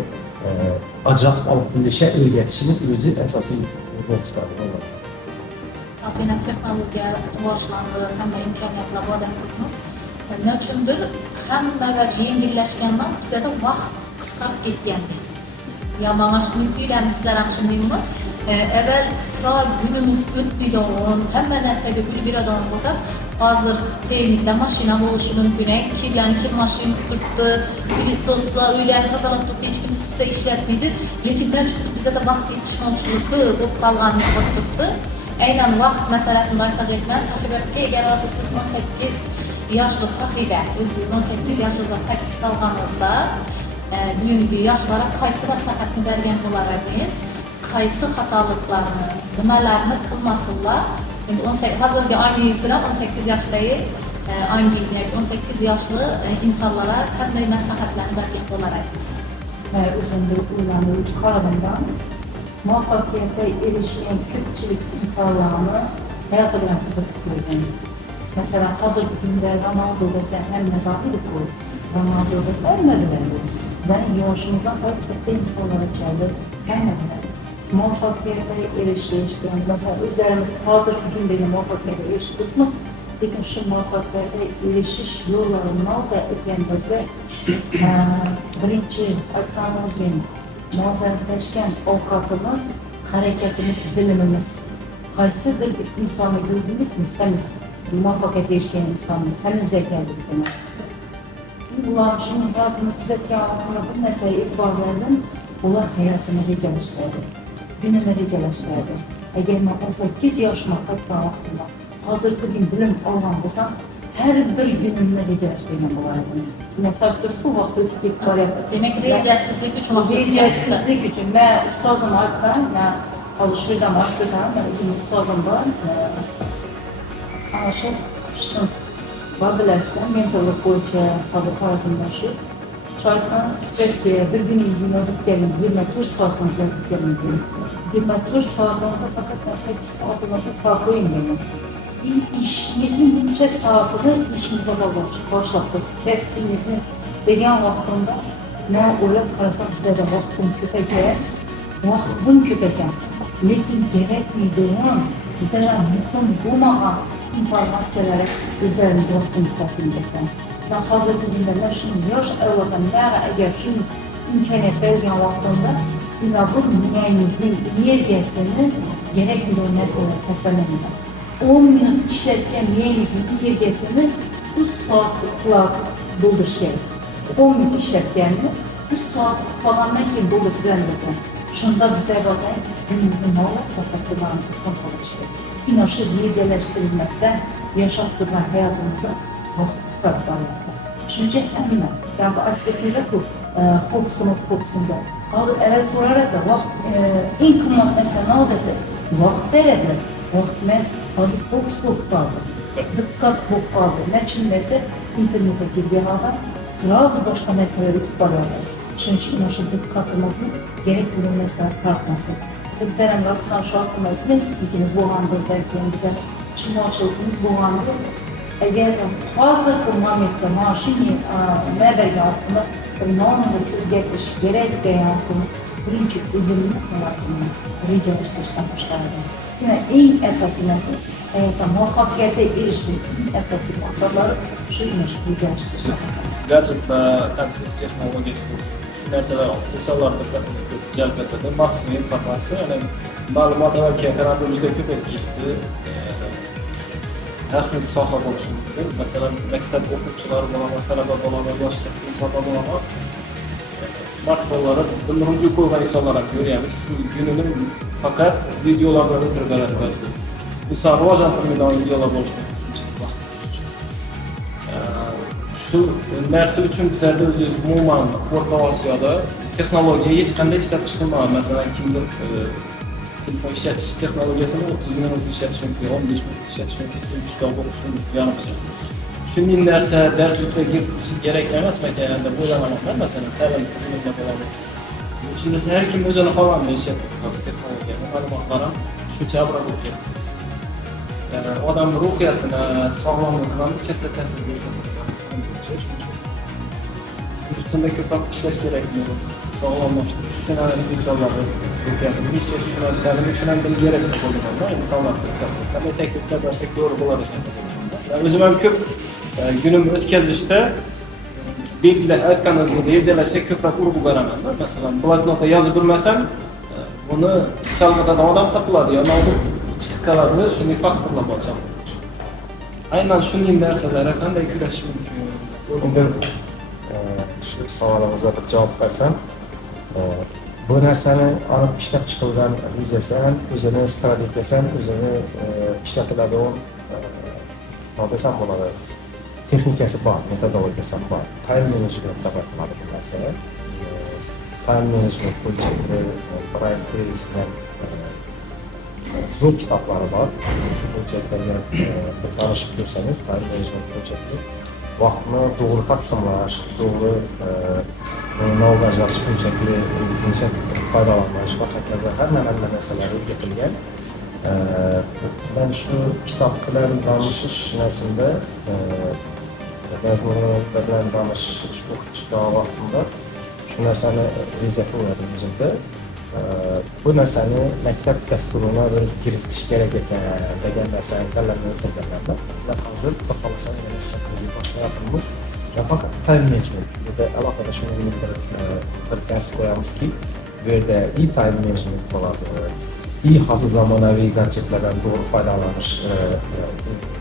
ajratib olib bilishi, o'rgatishini o'zi asosiy nuqtasi. Aslında texnologiya rivojlandi, hamma imkoniyatlar bor deb turibmiz. Nima uchundir, hammalar yengillashgandan bizda vaqt qisqarib ketgan. Ya mana shuni tuyularni sizlar yaxshi bilingmi? Evvel sıra günümüz o'tmaydigan, hamma narsaga ulguradigan bo'lsak, hozir uyimizda mashina bo'lishi mumkin. Kirlarni kir mashina turibdi, pilososlar uylarni tozalab turibdi, hech kim sizga ishlatmaydi. Lekin bizda vaqt yetishmovchiligi bo'lib qolganini ko'ribdi. Aynan vaqt masalasini bayqajakman. Sahibatga agar hozir siz 18 yoshli sahiba, o'zingiz 18 yoshda taklif qilganingizda, bugungi yoshlarga qaysi maslahatni bergan bo'lardingiz? Qaysi xatoliklarni, nimalarni qilmasinlar? Endi 18 hozirgi oyingiz bilan 18 yoshdagi oyingizni yoki 18 yoshli insonlarga qanday maslahatlarni bergan bo'lardingiz? O'zimda o'ylanib qaragandan muvaffaqiyatga erishgan ko'pchilik insonlarni hayoti bilan qiziqib ko'rgan. Masalan, hozirgi kunda Ronaldo desa hamma da'vodir. Ronaldo desa hamma biladi. Bizning yoshimizdan katta insonlar ichida hamma biladi. Muvaffaqiyatga erishishdan, masalan, o'zlarimiz hozirgi kundagi muvaffaqiyatga erishdik, lekin shu muvaffaqiyatga erishish yo'llari nima ekan desa, birinchi aytganimizdek muvozanatlashgan ovqatimiz, harakatimiz, bilimimiz. Qaysidir bir insonni ko'rdingizmi, siz muvaffaqiyatga erishgan insonni, siz ekanligini. Ular shuni hayotini tuzatgan vaqtida bir narsaga e'tibor berdim, ular hayotini rejalashtiradi, kunini rejalashtiradi. Agar men 18 yoshimda qaytgan vaqtimda hozirgi kun bilim olgan bo'lsam, har bir günimni rejalashtirgan bo'lardim. Nasab tursa vaqt o'tib ketib boryapti. Demak, rejasizlik uchun rejasizlik uchun men ustozim aytgan, hozir shu yerdan aytdim, men o'zim ustozim bor. Ana shu bilasizlar, mentorlik bo'yicha hozir Xorazmda shu. Aytgan fikretga bir kuningizni yozib keling, 24 soatingizni yozib keling. 24 soatingizni faqat 8 soatini uxlab qo'ying dedim. İşinizin neçə saatini işinizə başlab kəsbinizin degan vaqtimda mən o'ylab qarasam bizada vaqtim ko'paygan, lekin kerakmaydigan, bizlar muhim bo'lmagan informatsiyalarga o'zlarimiz vaqtimiz sarflayapmiz. Ben hozirgi kunda mana shu yosh avlodlarga agar shu imkoniyat bergan vaqtimda, bu miyangizning energiyasini kerakmaydigan narsalarga sarflamayman. 10 minut işletken miyangizning energiyasini 3 soat uxlab buldirish kerak. 10 minut ishlatganni 3 soat uxlagandan keyin bo'ldirgan ekan. Shunda bizga bo'lgan kunimizni nolab saqlashni qilish kerak. Ino shu rejalashtirilmasdan yashab turgan hayotimizda vaqt qisqarib boryapti. Shuning uchun hamma, yani bu aytdingizku, fokusunda. Hozir ara so'rardi, vaqt eng qimmat narsa nima desa, vaqt beradi. Vaqt emas, hozir fokus bo'lib qoldi. Diqqat bo'lib qoldi. Nechun desa, internetga kirganlarda sразу boshqa narsalar o'tib qoladi. Shuning uchun shu diqqatimizni kerak bo'lgan narsalar tarqatmaslik. Bizlar ham rostdan shu orqali sizligimiz bo'lgandir, balki bizlar tushunmovchiligimiz bo'lgandir. Agar hozir bu momentda mana shu nima bergan vaqtimda nomni o'zgartirish kerak degan birinchi o'zimni holatini rejalashtirishdan boshlayman. Yine en asosiy narsa hayotda muvaffaqiyatga erishishning asosiy maqsadlari shu rejalashtirish. Gadjetlar, kompyuter texnologiyasi bu narsalar insonlar diqqatini jalb etadi. Massiv informatsiya, ya'ni ma'lumot avvalgi qarab juda ko'payib ketdi. Har xil soha bo'lishi mumkin. Masalan, maktab o'quvchilari bo'laman, talaba bo'laman, yoshli insonlar bo'laman. Smartfonları bunlarga qo'ygan insonlar ham ko'ryapmiz. Shu kunini faqat videolardan o'tirib beradi ba'zi. Bu rivojlantirilgan videolar bo'lishdi. Shu narsa uchun bizlarda o'zi umuman O'rta Osiyoda texnologiya hech qanday ishlab chiqilmagan. Masalan, kimdir telefon ishlatish texnologiyasini 30 minut ishlatish mumkin, 15 minut ishlatish mumkin, kitob o'qish mumkin. Shunday narsa darslikda kerak emas ekan deb o'ylayman. Masalan, ta'lim tizimida bo'ladi. Şimdi her kim özünü xohlamaydi ish yapib texnologiyani, ma'lumotlar ham shuncha abrat bo'lib ketdi. Odam ruhiyatini, sog'lomligini ham katta ta'sir ko'rsatadi. Üstünde ko'proq ishlash kerak edi. Sog'lomlashtirish uchun insonlarni ruhiyatini tushunadigan kerak bo'lganda insonlar qanday takliflar bersak to'g'ri bo'lar ekan. O'zim ham ko'p günümü o'tkazishda belgilar aytganingizni rejalashga ko'proq urg'u beraman. Masalan, bloknotda yozib bilmasam, buni chalg'itadigan odam topiladi, yo nomi chiqib qoladi, shunday faktorlar bo'lsa. Aynan shunday narsalarga qanday kurashish mumkin? Endi shu savolimizga bir javob bersam, bu narsani olib ishlab chiqilgan rejasan, o'zini strategiyasan, o'zini ishlatiladigan nima desam bo'ladi, texnikasi bor, metodologiyasi bor. Time management deb ataladi bu narsa. Time management bo'yicha Brian Tracy'ning zo'r kitoblari bor. Shu bo'yicha bir tanishib ko'rsangiz, time management bo'yicha vaqtni to'g'ri taqsimlash, to'g'ri navbajarish bunchaki foydalanish va hokazo hamma narsalar o'rgatilgan. Ben şu kitap bilan tanishish narsasida mazmunlar bilan tanishish o'qib chiqqan vaqtimda shu narsani reja qildim o'zimda. Bu narsani maktab dasturuna bir kiritish kerak ekan degan narsani tanlab o'tirganman. Hozir xohlasan yana ishlaymiz boshlayapmiz. Faqat time management bizda aloqada shunday bir dars qo'yamizki, bu yerda time management bo'ladi. İyi hazır zamonaviy gadjetlardan doğru foydalanish,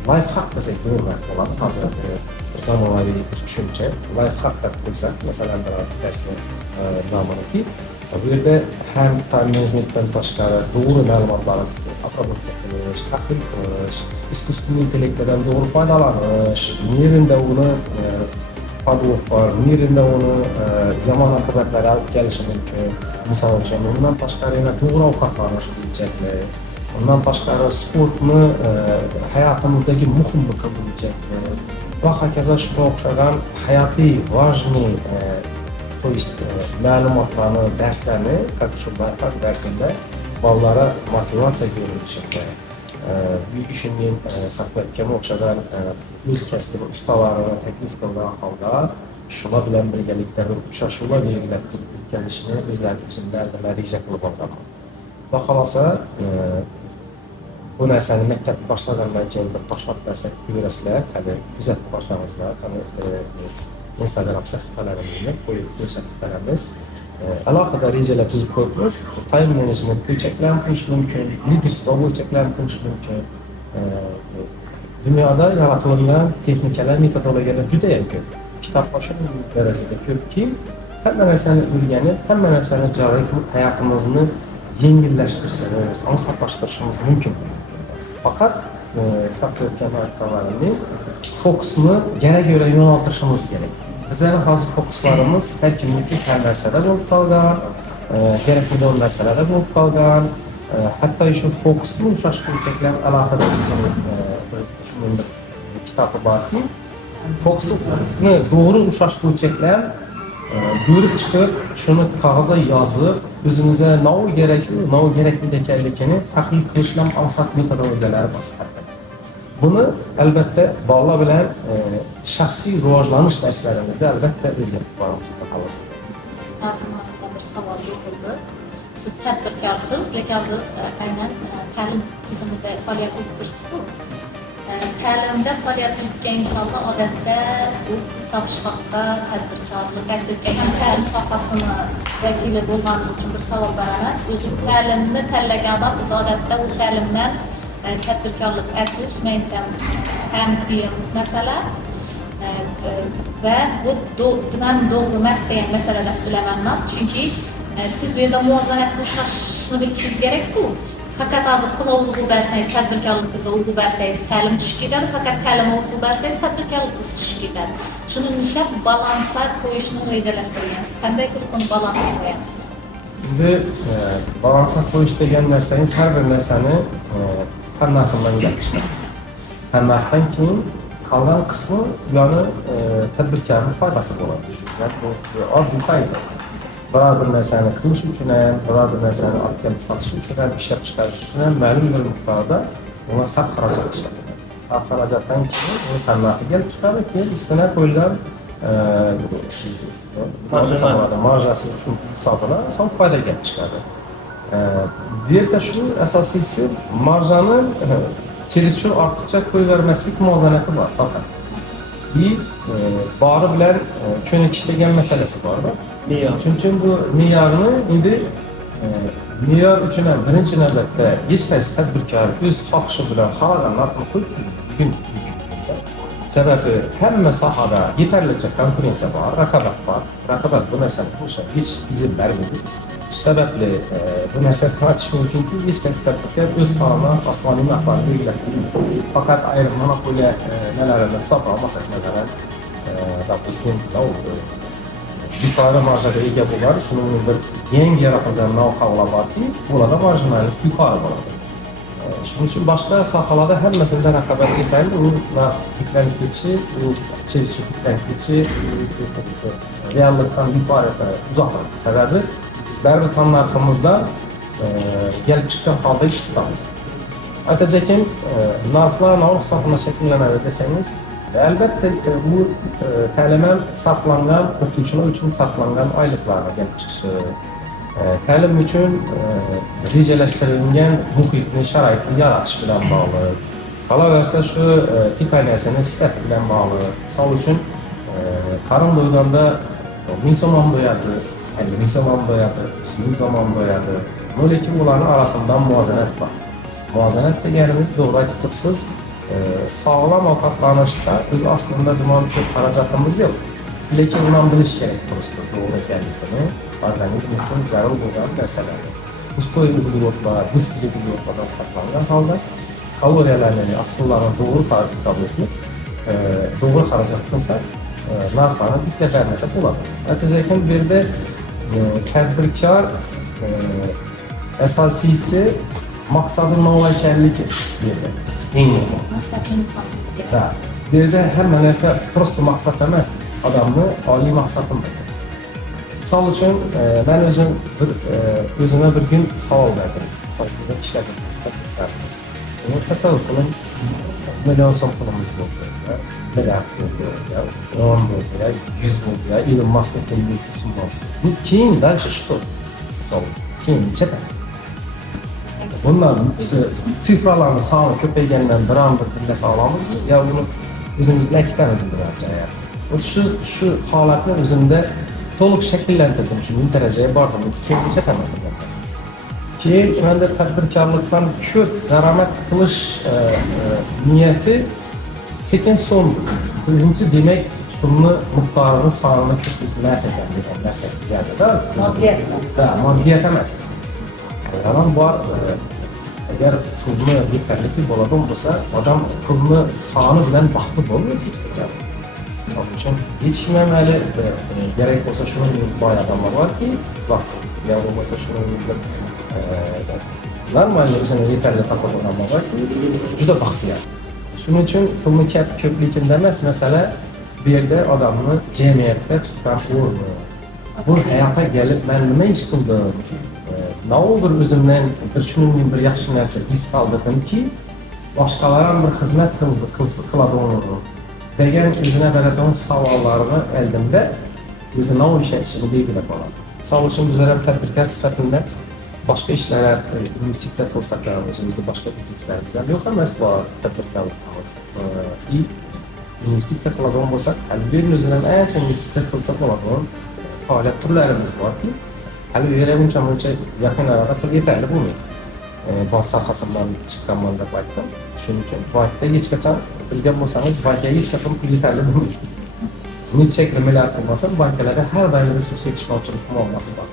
lifehack desak to'g'ri bo'ladi. Hozir bir zamonaviy bir tushuncha, lifehack deb qo'ysak, masalan, darsni nomini bu yerda ham time managementdan tashqari to'g'ri ma'lumotlarni obработка qilish, tahlil qilish, искусственный intellektdan to'g'ri foydalanish, nerida uni podvох bor, nerida uni yomon oqibatlar olib kelishi mumkin. Misol uchun, undan tashqari yana to'g'ri ovqatlanish bo'yicha, undan tashqari sportni hayotimizdagi muhim bir bo'yicha va hokazo shunga o'xshagan hayotiy важный ma'lumotlarni, darslarni, shu darsida bolalarga motivatsiya ko'rinishida bu ishni men saqlayotgan o'xshagan o'z kasbini ustalarini taklif qilgan holda shular bilan birgalikda bir uchrashuvlar belgilab o'tkazishni o'zlarimizdan reja qilib olganman. Va xolosa bu narsani maktab boshlagandan keyin bir boshlab bersak ko'rasizlar, hali kuzatib boshlamizlar, qani Instagram sahifalarimizni qo'yib ko'rsatib beramiz. Alohida rejalar tuzib qo'yibmiz. Time management bo'yicha plan qilish mumkin, liderstvo bo'yicha plan qilish mumkin. Dunyoda yaratilgan texnikalar, metodologiyalar juda ham ko'p. Kitoblar shunday darajada ko'pki, hamma narsani o'rganib, hamma narsani joriy qilib hayotimizni yengillashtirishimiz, osonlashtirishimiz mumkin. Faqat fokusni yana göre yo'naltirishimiz kerak. Bizning hozir fokuslarimiz har kimniki har narsada bo'lib qolgan, kerakli bo'lgan narsalarda bo'lib qolgan. Hatto shu fokusni ushlash bo'yicha alohida bir kitobi borki, fokusni to'g'ri ushlash bo'yicha ko'rib chiqib, shuni qog'ozga yozib, o'zingizga nima kerakli ekanligini tahlil qilishdan asosiy metodologiyalar bor. Buni albatta bolalar bilan shaxsiy rivojlanish darslarimizda albatta o'rgatib boramiz. Arzimda bir savol tug'ildi. Siz tadbirkorsiz, lekin hozir aynan ta'lim tizimida faoliyat yuritasiz-ku. Ta'limda faoliyat yuritgan insonlar odatda bu topshiriqda tadbirkorlik, ta'lim sohasini vakili bo'lgani uchun bir savol beraman. O'zi ta'limni tanlagan odam o'zi odatda u ta'limdan tadbirkorlik etish, menimcha ham qiyin masala va bu to'g'ri emas degan masalada bilaman. Chunki siz bu yerda muvozanatni ushlashni bilishingiz kerak-ku. Faqat hozir pul o'qib bersangiz, tadbirkorlikka o'qib bersangiz, ta'lim tushib ketadi. Faqat ta'lim o'qib bersangiz, tadbirkorlikka tushib ketadi. Shuni nishab balansa qo'yishni rejalashtirgansiz. Qanday qilib uni balansa qo'yasiz? Endi balansa qo'yish degan narsangiz har bir narsani tanlaqidan gapirishgan. Tanlaqdan keyin qolgan qismi ularni tadbirkorning foydasi bo'ladi. Bu oddiy qoida. biror bir narsani qilish uchun ham, biror bir narsani olib kelib sotish uchun ham, ishlab chiqarish uchun ham ma'lum bir miqdorda unga sarf xarajat ishlatiladi. Sarf xarajatdan keyin uni tanlafi kelib chiqadi, keyin ustiga qo'yilgan marjasi uchun hisobidan son foyda kelib chiqadi. Bu yerda shu asosiysi marjani kelishib ortiqcha qo'yavermaslik muvozanati bor faqat. Bari bilan ko'nikishgan masalasi bor-da. Shuning uchun bu me'yorni endi me'yor uchun ham birinchi navbatda hech qaysi tadbirkor o'z xohishi bilan xohlagan narxni qo'yib sababi hamma sohada yetarlicha konkurensiya bor, raqobat bor. Raqobat bu narsani qilishga hech izn bermaydi. Shu sababli bu narsani qilishimiz mumkinki, hech qaysi tadbirkor o'z qonuni osmoniy narxlarni belgilab qo'yadi. Faqat ayrim monopoliya nalarini hisobga olmasak, masalan, допустим, yuqori marjaga ega bo'ladi, shuning bir yangi yaratilgan know-howlar borki, ularda marjinalist yuqori bo'ladi. Shuning uchun boshqa sohalarda hammasida raqobat yetarli, u narxlarning ketishi, u chelishuvlarning ketishi reallikdan yuqori uzoqroq. Sababi baribir ton narximizdan kelib chiqqan holda ish tutamiz. Aytajakim, narxlar nima hisobiga shakllanadi desangiz, albatta bu ta'lim saqlangan o'qituvchilar uchun saqlangan oyliklarga kelib chiqishi, ta'lim uchun rejalashtirilgan muhitni, sharoitni yaratish bilan bog'liq. Qolaversa shu kompaniyasini sifati bilan bog'liq. Misol uchun qarim bo'lganda 1000 so'm bo'yadi, 50 so'm bo'yadi, 100 so'm bo'yadi. Lekin ularning orasida muvozanat bor. Muvozanat deganimiz to'g'ri aytib turibsiz, sog'lom ovqatlanishda biz aslında duman çok xarajatimiz yo'q. Lekin uni bilish kerak просто to'g'ri ekanligini, organizm uchun zarur bo'lgan narsalarni. Ustoy uglevodlar, bistri uglevodlardan saqlangan holda kaloriyalarni, aqsillarni to'g'ri qabul qilib, to'g'ri xarajat qilsak, narxlarni bittalarmasa bo'ladi. Aytajak bu yerda tadbirkor asosiysi maqsadi nima ekanligi yerda. Eng muhim. Ha, bu yerda hamma narsa prosta maqsad emas, odamni oliy maqsadi bor. Misol uchun, men o'zimga bir kun savol berdim. Saytda ishlarga tasdiqlarmiz. Buni tasavvur qiling, million so'm pulimiz bo'ldi. Milliard bo'ldi, 10 bo'ldi, 100 bo'ldi, Elon Musk'ning investitsiyasi bor. Bu keyin dalcha shu. Misol, keyin chetamiz. Bundan sifralarni soni ko'paygandan biron bir bilasa olamizmi? Yo buni o'zimiz bilan ikkitamiz bilarcha. Shu holatni o'zimda to'liq shakllantirdim, shu darajaga bordim. Keyin chataman. Keyin menda tadbirkorlikdan ko'p daromad qilish niyati sekin so'ndi. Birinchi demak pulni miqdorini sonini ko'paytirish ekan degan narsa keladi-da. Moddiyat emas. Adam bor, agar pulni yetarli bo'ladigan bo'lsa, odam pulni soni bilan baxtli bo'lmaydi hech qachon. Misol uchun, hech kim ham hali kerak bo'lsa shuni boy odamlar borki, vaqt yo'q bo'lsa shuni normal o'zini yetarli topib odamlar borki, juda baxtli. Shuning uchun pulni ko'pligidan emas, masala bu yerda odamni jamiyatda tutgan o'rni. Bu hayotga kelib men nima ish qildim? Navodir o'zimdan bir shuningdek bir yaxshi narsa his qildimki, boshqalar ham bir xizmat qiladi degan o'zina beradigan savollarni oldimda o'zi nima ishlatishini belgilab oladi. Misol uchun bizlar ham tadbirkor sifatida boshqa ishlarga investitsiya qilsak ham o'zimizda boshqa bizneslarimiz ham yo'q emas bor tadbirkorlik qilamiz. Investitsiya qiladigan bo'lsak, albatta o'zidan ancha investitsiya qilsak bo'ladigan faoliyat turlarimiz borki, hali uncha yaqin arada yetarli bo'lmaydi. Bor sohasidan chiqqanman deb aytdim. Shuning uchun bankda hech qachon bilgan bo'lsangiz, bankga hech qachon pul yetarli bo'lmaydi. Necha milliard bo'lmasa, banklarda har doim resurs yetishmovchilik muammosi bor.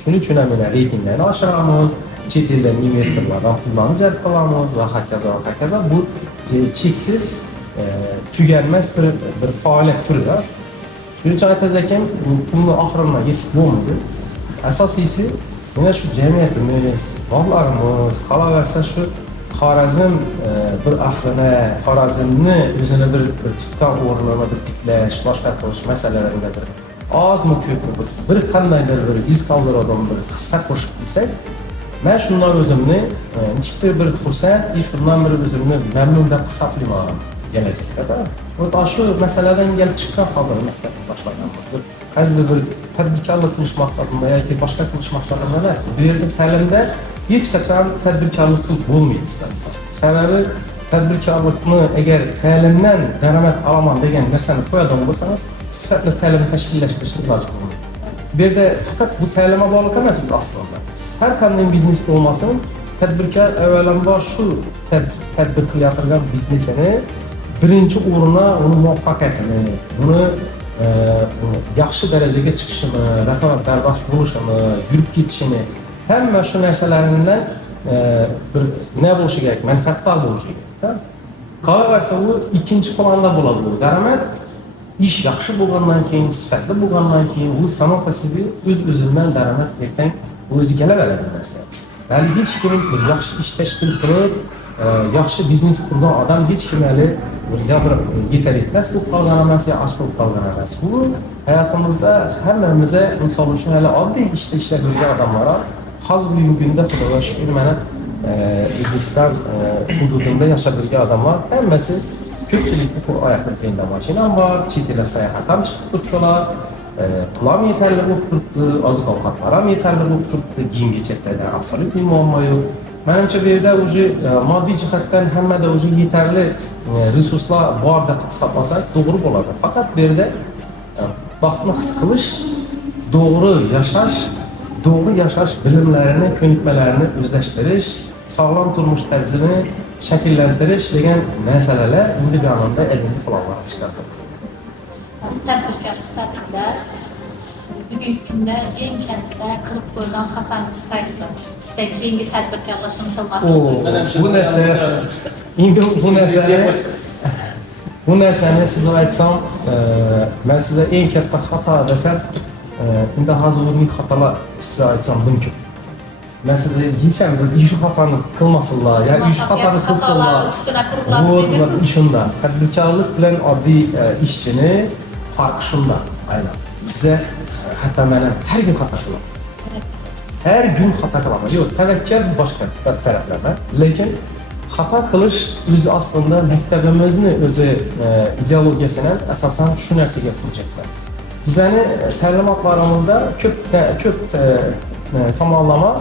Shuning uchun ham reytinglarni oshiramiz, chet eldan investorlardan pullarni jalb qilamiz va hokazo. Bu cheksiz tuganmas bir faoliyat turi-da. Shuning uchun aytajakim, pulni oxiriga yetib bo'lmaydi. Asosiysi mana shu jamiyatimiz, bog'larimiz, qolaversa shu Xorazm bir ahlini, Xorazmni o'zini bir tutgan o'rnini tiklash, boshqa qilish masalalarida bir azmı köpmü bir qandaydır bir iz qaldıradigan bir hissa qo'shib bilsak, men shundan o'zimni nechta bir xursand, shundan bir o'zimni mamnun deb hisoblayman kelajakda. Va shu masaladan kelib chiqqan holda maktabni boshlaganman. Qaysidir bir tadbirkorlik qilish maqsadida yoki boshqa qilish maqsadida emas. Bu yerda ta'limda hech qachon tadbirkorlik bo'lmaydi. Sababi tadbirkorlikni agar ta'limdan daromad olaman degan narsani qo'yadigan bo'lsangiz, sifatli ta'lim tashkillashtirishni iloji bo'lmaydi. Bu yerda faqat bu ta'limga bog'liq emas aslında. Her qanday biznesda olmasın, tadbirkor avvalambor shu tadbir qilayotgan biznesini birinchi o'ringa uni muvaffaqiyatini, uni yaxshi darajaga chiqishini, raqobatbardosh bo'lishini, yurib ketishini, hamma shu narsalaridan bir nima bo'lishi kerak, manfaatdor bo'lishi kerak. Qolaversa u ikkinchi planda bo'ladi bu daromad. İş yaxshi bo'lgandan keyin, sifatli bo'lgandan keyin u samo pasibi o'z-o'zidan daromad ertang o'zi kelaveradi narsa. Ya'ni hech kim bir yaxshi ish tashkil qilib, yaxshi biznes qurgan odam hech kim hali bir yetar etmas bo'lib qolgan emas, yo osh bo'lib qolgan emas. Bu hayotimizda hammamizga misol uchun hali oddiy ishda ishlab yurgan odamlar hozir bugungi kunda xudoga shukr mana O'zbekiston hududida yashab yurgan odamlar hammasi ko'pchilik bu oyoqda kiyimda mashinam bor, chet elga sayohatdan chiqib turibdilar, pulam yetarli bo'lib turibdi, oziq-ovqatlar ham yetarli bo'lib turibdi, kiyim-kechaklarda absolutniy muammo yo'q. Menimcha bu yerda уже moddiy jihatdan hammada уже yetarli resurslar bor deb hisoblasak to'g'ri bo'ladi. Faqat bu yerda baxtni his qilish, to'g'ri yashash bilimlarini, ko'nikmalarini o'zlashtirish, sog'lom turmush tarzini shakllantirish degan masalalar endi bu anlamda ilmiy xulosalar chiqardi. Tadbirkor sifatida bugungi kunda eng katta qilib qo'ygan xafangiz qaysi? Sizga keyingi tadbirkorlashni qilmaslik. Bu narsani sizga aytsam, men sizga eng katta xato desam, unda hozir o'rnik xatolar sizga aytsam mumkin. Ben size hecham bir ish xatoni qilmasinlar, ya ish xatoni qilsinlar. Bu ishunda tadbirkorlik bilan oddiy ishchini farqi shunda. Aynan. Bize hatta mana her gün xato qilamiz. Her gün xato qilamiz. Yo'q, tavakkal boshqa taraflarda. Lekin xato qilish o'zi aslında maktabimizni o'zi ideologiyasidan asosan shu narsaga hujjatlar. Bizani ta'limotlarimizda ko'p tomonlama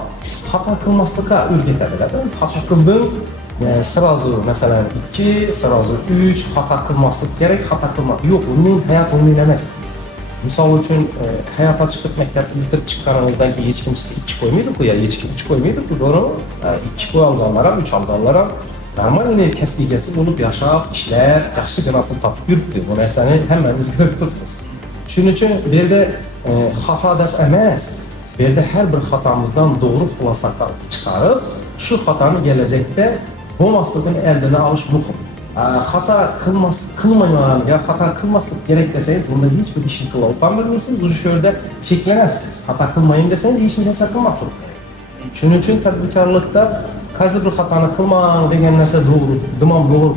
xato qilmaslikka o'rgatadilar. Xato qildim, sразу masalan 2, sразу 3 xato qilmaslik kerak, xato qilmak yo'q, uning hayot umumiy emas. Misol uchun hayotga chiqib maktabni bitirib chiqqaningizdan keyin hech kim sizga 2 qo'ymaydi-ku, ya hech kim 3 qo'ymaydi-ku, to'g'rimi? 2 qo'y olganlar ham, 3 olganlar ham normal kasb egasi bo'lib yashab, ishlab, yaxshi granatni topib yuribdi. Bu narsani hammamiz ko'rib turibmiz. Shuning uchun bu yerda xato deb emas, bu yerda har bir xatomizdan to'g'ri xulosa chiqarib, shu xatoni kelajakda bo'lmasligini oldini olish muhim. Xato qilmayman ya xato qilmaslik kerak desangiz, bunda hech bir ishni qila olmaysiz, o'sha yerda cheklanasiz. Xato qilmayman desangiz, hech narsa qilmaslik kerak. Shuning uchun tadbirkorlikda qaysi bir xatoni qilmang degan narsa to'g'ri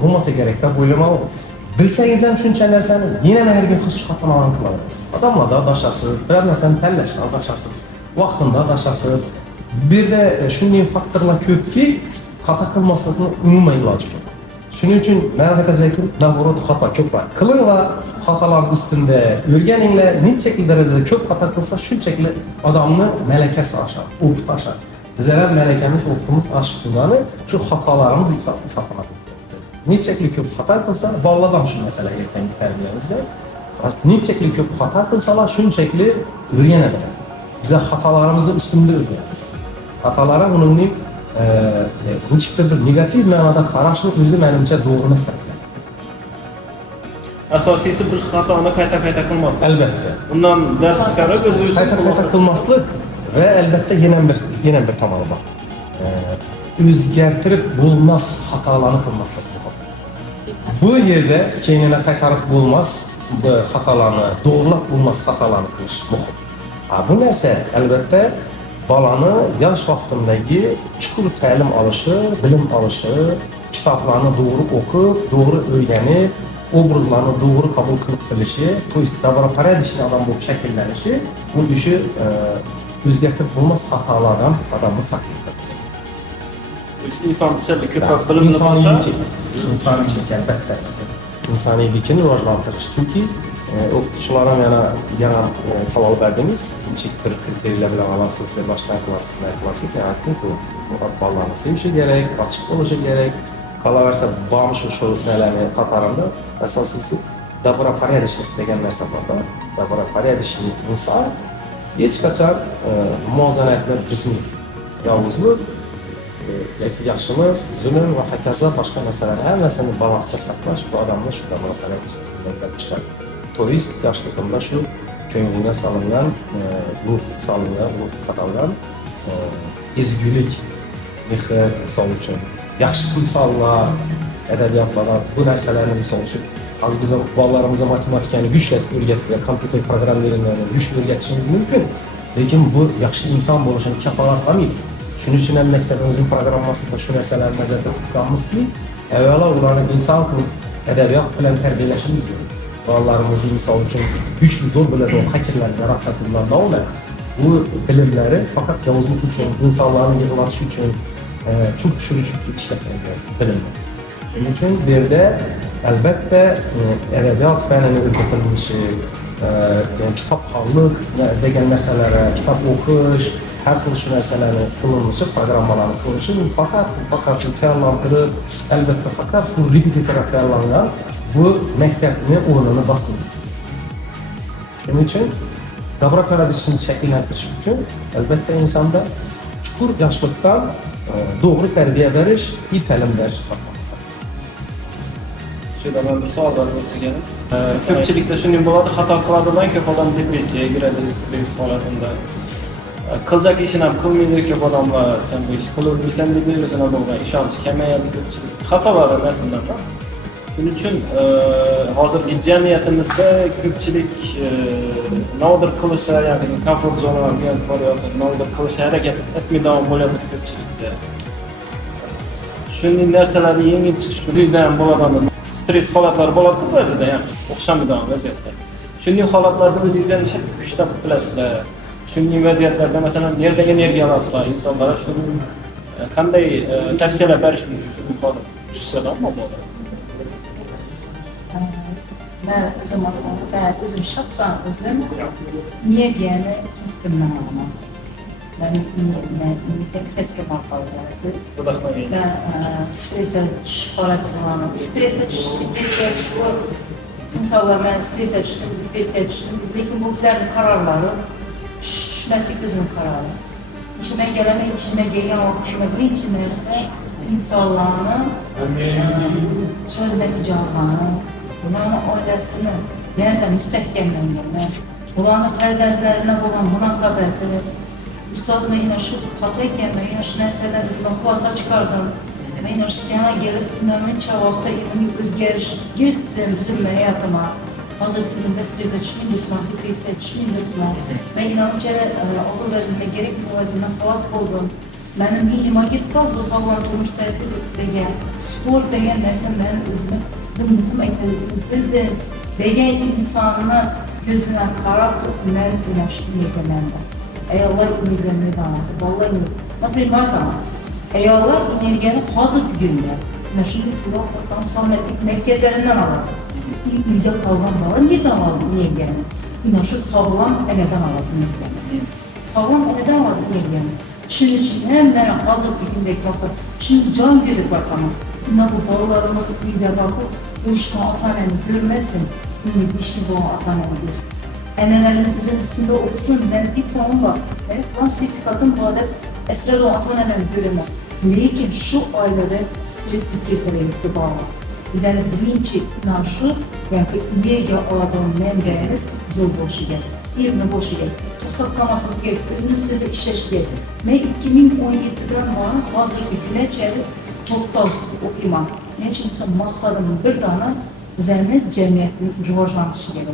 bo'lmasa kerak deb o'ylamayman. Bilsangiz ham shuncha narsani yana har kun shu xatolarni qilaverasiz. Odamlarda adashasiz, bir narsani tanlashda adashasiz, vaqtida adashasiz. Bu yerda shunday faktorlar ko'pki, xato qilmaslikni umuman iloji yo'q. Shuning uchun men aytayotganim, nazorat xato ko'plar. Qilinglar, xatolarning ustida o'rganinglar, nechaki darajada ko'p xato qilsa, shunchaki odamni malakasi oshadi, o'qit oshadi. Bizlar ham malakamiz, o'qitimiz oshib turgani shu xatolarimiz hisoblanadi. Nechaki ko'p xato qilsa, bolalardan shu masala ertangi tarbiyamizda. Nechaki ko'p xato qilsalar, shunchaki o'rganadilar. Biz xatolarimizni ustunda o'rganamiz. Xatolar uning nechta bir negativ ma'noda qarashni o'zi menimcha to'g'ri emas. Asosiysi bir xatoni qayta qilmaslik. Albatta. Undan dars chiqarib o'zi uchun qayta qilmaslik va albatta yana bir tomoni bor. O'zgartirib bo'lmas xatolarni qilmaslik muhim. Bu yerda keyinini qaytarib bo'lmas xatolarni, to'g'rilab bo'lmas xatolarni qilish muhim. Bu narsa albatta bolani yosh vaqtidagi chuqur ta'lim olishi, bilim olishi, kitoblarni to'g'ri o'qib, to'g'ri o'rganib, obrazlarni doğru kabul qilib bilishi, to есть добропорядочный edişin adam bo'lib shakllanishi, bu ishi o'zgartirib bo'lmas xatolardan odamni saqlaydi. İnsançılık ko'proq bilimli bo'lsa, insoniylik albatta. İnsaniylikni rivojlantirish. Chunki o'qituvchilar ham yana savol berdingiz, nechik bir kriteriyalar bilan olasiz deb boshqa aytasiz. Yani aytdimku, bolalarni sevishi kerak, ochiq bo'lishi kerak. Qolaversa, bor shu narsalarni qatorida asosiysi добропорядочность degan narsa bor. Добропорядочный inson hech qachon muvozanatni buzmaydi. Yolg'izlik yoki yaxshimi, zulm va hokazo boshqa narsalar hammasini balansda saqlash bu odamni shu добропорядочностьdan kelib chiqadi. To есть yoshligimda shu ko'nglimga solingan, bu qadamlar ezgulik, mehr misol uchun yaxshi misollar, adabiyotlarda bu narsalarni misol uchun hozir biz bolalarimizni matematikani güçletib o'rgatib, kompyuter programmalarini güçlü o'rgatishimiz mumkin. Lekin bu yaxshi inson bo'lishini kafolat qilmaydi. Shuning uchun ham maktabimizning programmasida shu narsalarni nazarda tutganmizki, avvalo ularni inson qilib adabiyot bilan tarbiyalashimiz kerak. Bolalarimizni misol uchun güçlü zo'r bo'ladigan hakerlarga yaratadiganlardan olar. Bu bilimlari faqat yovuzlik uchun, insonlarni yig'latish uchun, çok tushirish uchun ishlasanlar bilimlar. Shuning uchun bu yerda albatta adabiyot fanini o'rgatilishi, kitobxonlik degan narsalara, kitob o'qish, har xil shu narsalarni qilinishi, programmalarni qilinishi faqat tayyorlantirib, albatta faqat bu repetitorga tayyorlangan bu maktabni o'rnini bosmaydi. Shuning uchun добропорядочный shakllantirish uchun albatta insonda chuqur yoshlikdan doğru terbiye veriş, iyi ta'lim berish hisoblanadi. Şurada ben bir savol bor bo'lgan. Ko'pchilikda shunday bo'ladi, xato qiladigan ko'p odam depressiyaga kiradi, stress holatida. Qilajak ishini ham qilmaydi ko'p odamlar, sen bu ishni qilib bilsan deb o'zini bo'lgan ishonch kamayadi ko'pchilik. Xatolar narsalar bor. Shuning uchun hozirgi jamiyatimizda ko'pchilik nodir qilishga, ya'ni komfort zonalarga boryapti, nodir qilishga harakat etmaydigan bo'ladi ko'pchilikda. Shunday narsalarni yengib chiqish bizda ham bo'ladi. Stress holatlari bo'ladi ba'zida ham o'xshamaydigan vaziyatda. Shunday holatlarda o'zingizdan kuchli bilasizlar. Shunday vaziyatlarda masalan nerdan energiya olasizlar, insonlar shuni qanday tavsiyalar berish mumkin shu holat tushsalarmi bo'ladi? Ben özüm şahsen özüm niye diyene kesbimden almam. Benim tek keski markalardı. Ben strese şikaret kullanım. Strese düştü. İnsanlar ben strese düştüm. Lakin bu güzel kararları düşmesi gözüm kararı. İşime gelen vaktinde birinci neresi insanların çöl netice almanı, bunların ailesini yeniden müstehkemlendirme, bunların farzandlarına olan münasebeti, Üstazıma yine şu hatayken ben yine şu nesneler üzerine kulasa çıkardım. Ben yine şu siyana gelip mümin çavakta yine özgeriş girdim bizim hayatıma. Hazır gününde size düşündükler, fikri düşündükler. Ben yine önce okul vezinde gerek bu vezinden havas buldum. Benim ilime gitti, bu sağlam durmuş tesir ettiği spor degen dersen ben özüme bu muhim ekledim. Bildim, degen insanına gözüne karak ben inançlıyım benden. Ayollar ilgilenmeyi dağıtı, vallahi например da ayollar energiyani hozirgi kunda şimdi Kur'an salomatlik merkezlerinden alır. Uyda kalgan bola nereden alır energiyani? Shu sog'lom enadan alır energiyani. Sog'lom enadan alır energiyani. Shuning uchun ham mana hozirgi kundagi vaqt shuni jon berib boqaman. Bu bolalarimiz uyda boqib, urushgan ota-onani ko'rmasin, uni ishni bo'lgan ota-onani ko'rsin. Annelerimizin üstünde okusun, ben bir tamam var. Evet, ben sertifikatım bu adet esrarlı ata-onalarını göremem. Lakin şu ailede stresi birlikte bağlı. Bizler birinci naşı, yani üyeye aladığım memreyeniz zor boşu geldi. İlmi boşu geldi. Tutak kamasını geldi, özünün üstünde işleş geldi. Ben 2017'den var, hazırki güne çevirip toptalsız okuyman. Ne için maksadımın bir tane üzerine cemiyetimiz rivojlanışı geldi.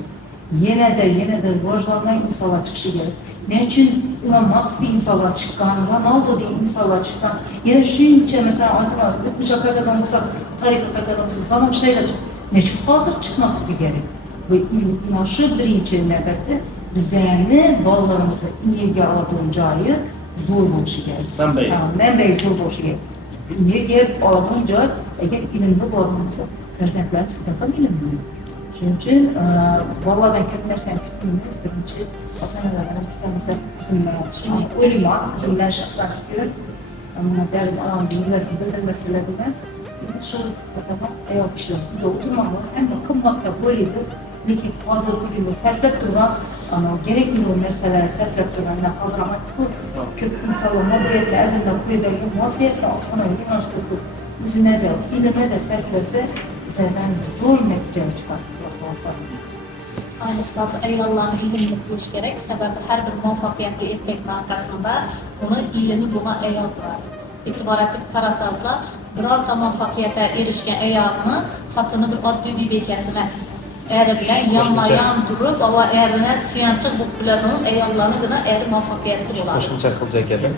Yine de rivojlanan insanlar çıkışı gerek. Ne için ona Musk bir insanlar çıkan, Ronaldo diye insanlar çıkan, yine şu için mesela Aydın'a, Jakarta'dan olsa, Tarikat'tan olsa, zaman şeyler çık. Neçə hazır çıxması gerek. Və inaşı birinci növbətdə bizəni, balalarımızı energiya aldığıncayı zor oluşu gerek. Mənbəyi. Mənbəyi zor oluşu gerek. Energiya aldığınca, əgər ilimli bağlamızsa, fərzəndlərin çıxdaqan ilimli. Çünki valla ben kötü nərsəm kütməyimiz, birinci ata-nələrdən bir tanesi üzümlər. Şimdi ölüman, üzümlər şəxsən fikir. Ama derdim adam bilmesin, bilmesiyle şu adama eğer kişiler burada oturmalı hem de kımmakta böyledir. Peki fazla bugün sərflət duran ama gerekli o meseleleri sərflət duranlar hazır ama kötü insanlar maddiyetlə elinde koyuyorlar. Maddiyetlə altına uğraştırdık. Üzüne de, ilime de sərfləsə üzerinden zor nəticələr çıxartırlar. Aynı esası ayollarni ilmli qilish kerak. Sababi har bir muvaffaqiyatli erkakning orqasida uni ilmi bo'lgan ayol turadi. E'tibor etib qarasangizlar, birorta muvaffaqiyatga erishgan ayolni xotini bir oddiy uy bekasi emas. Eri bilan yonma-yon turib, va erini suyanchiq bo'lib biladigan ayollarnigina eri muvaffaqiyatli bo'ladi. Qo'shimcha qilsak edim,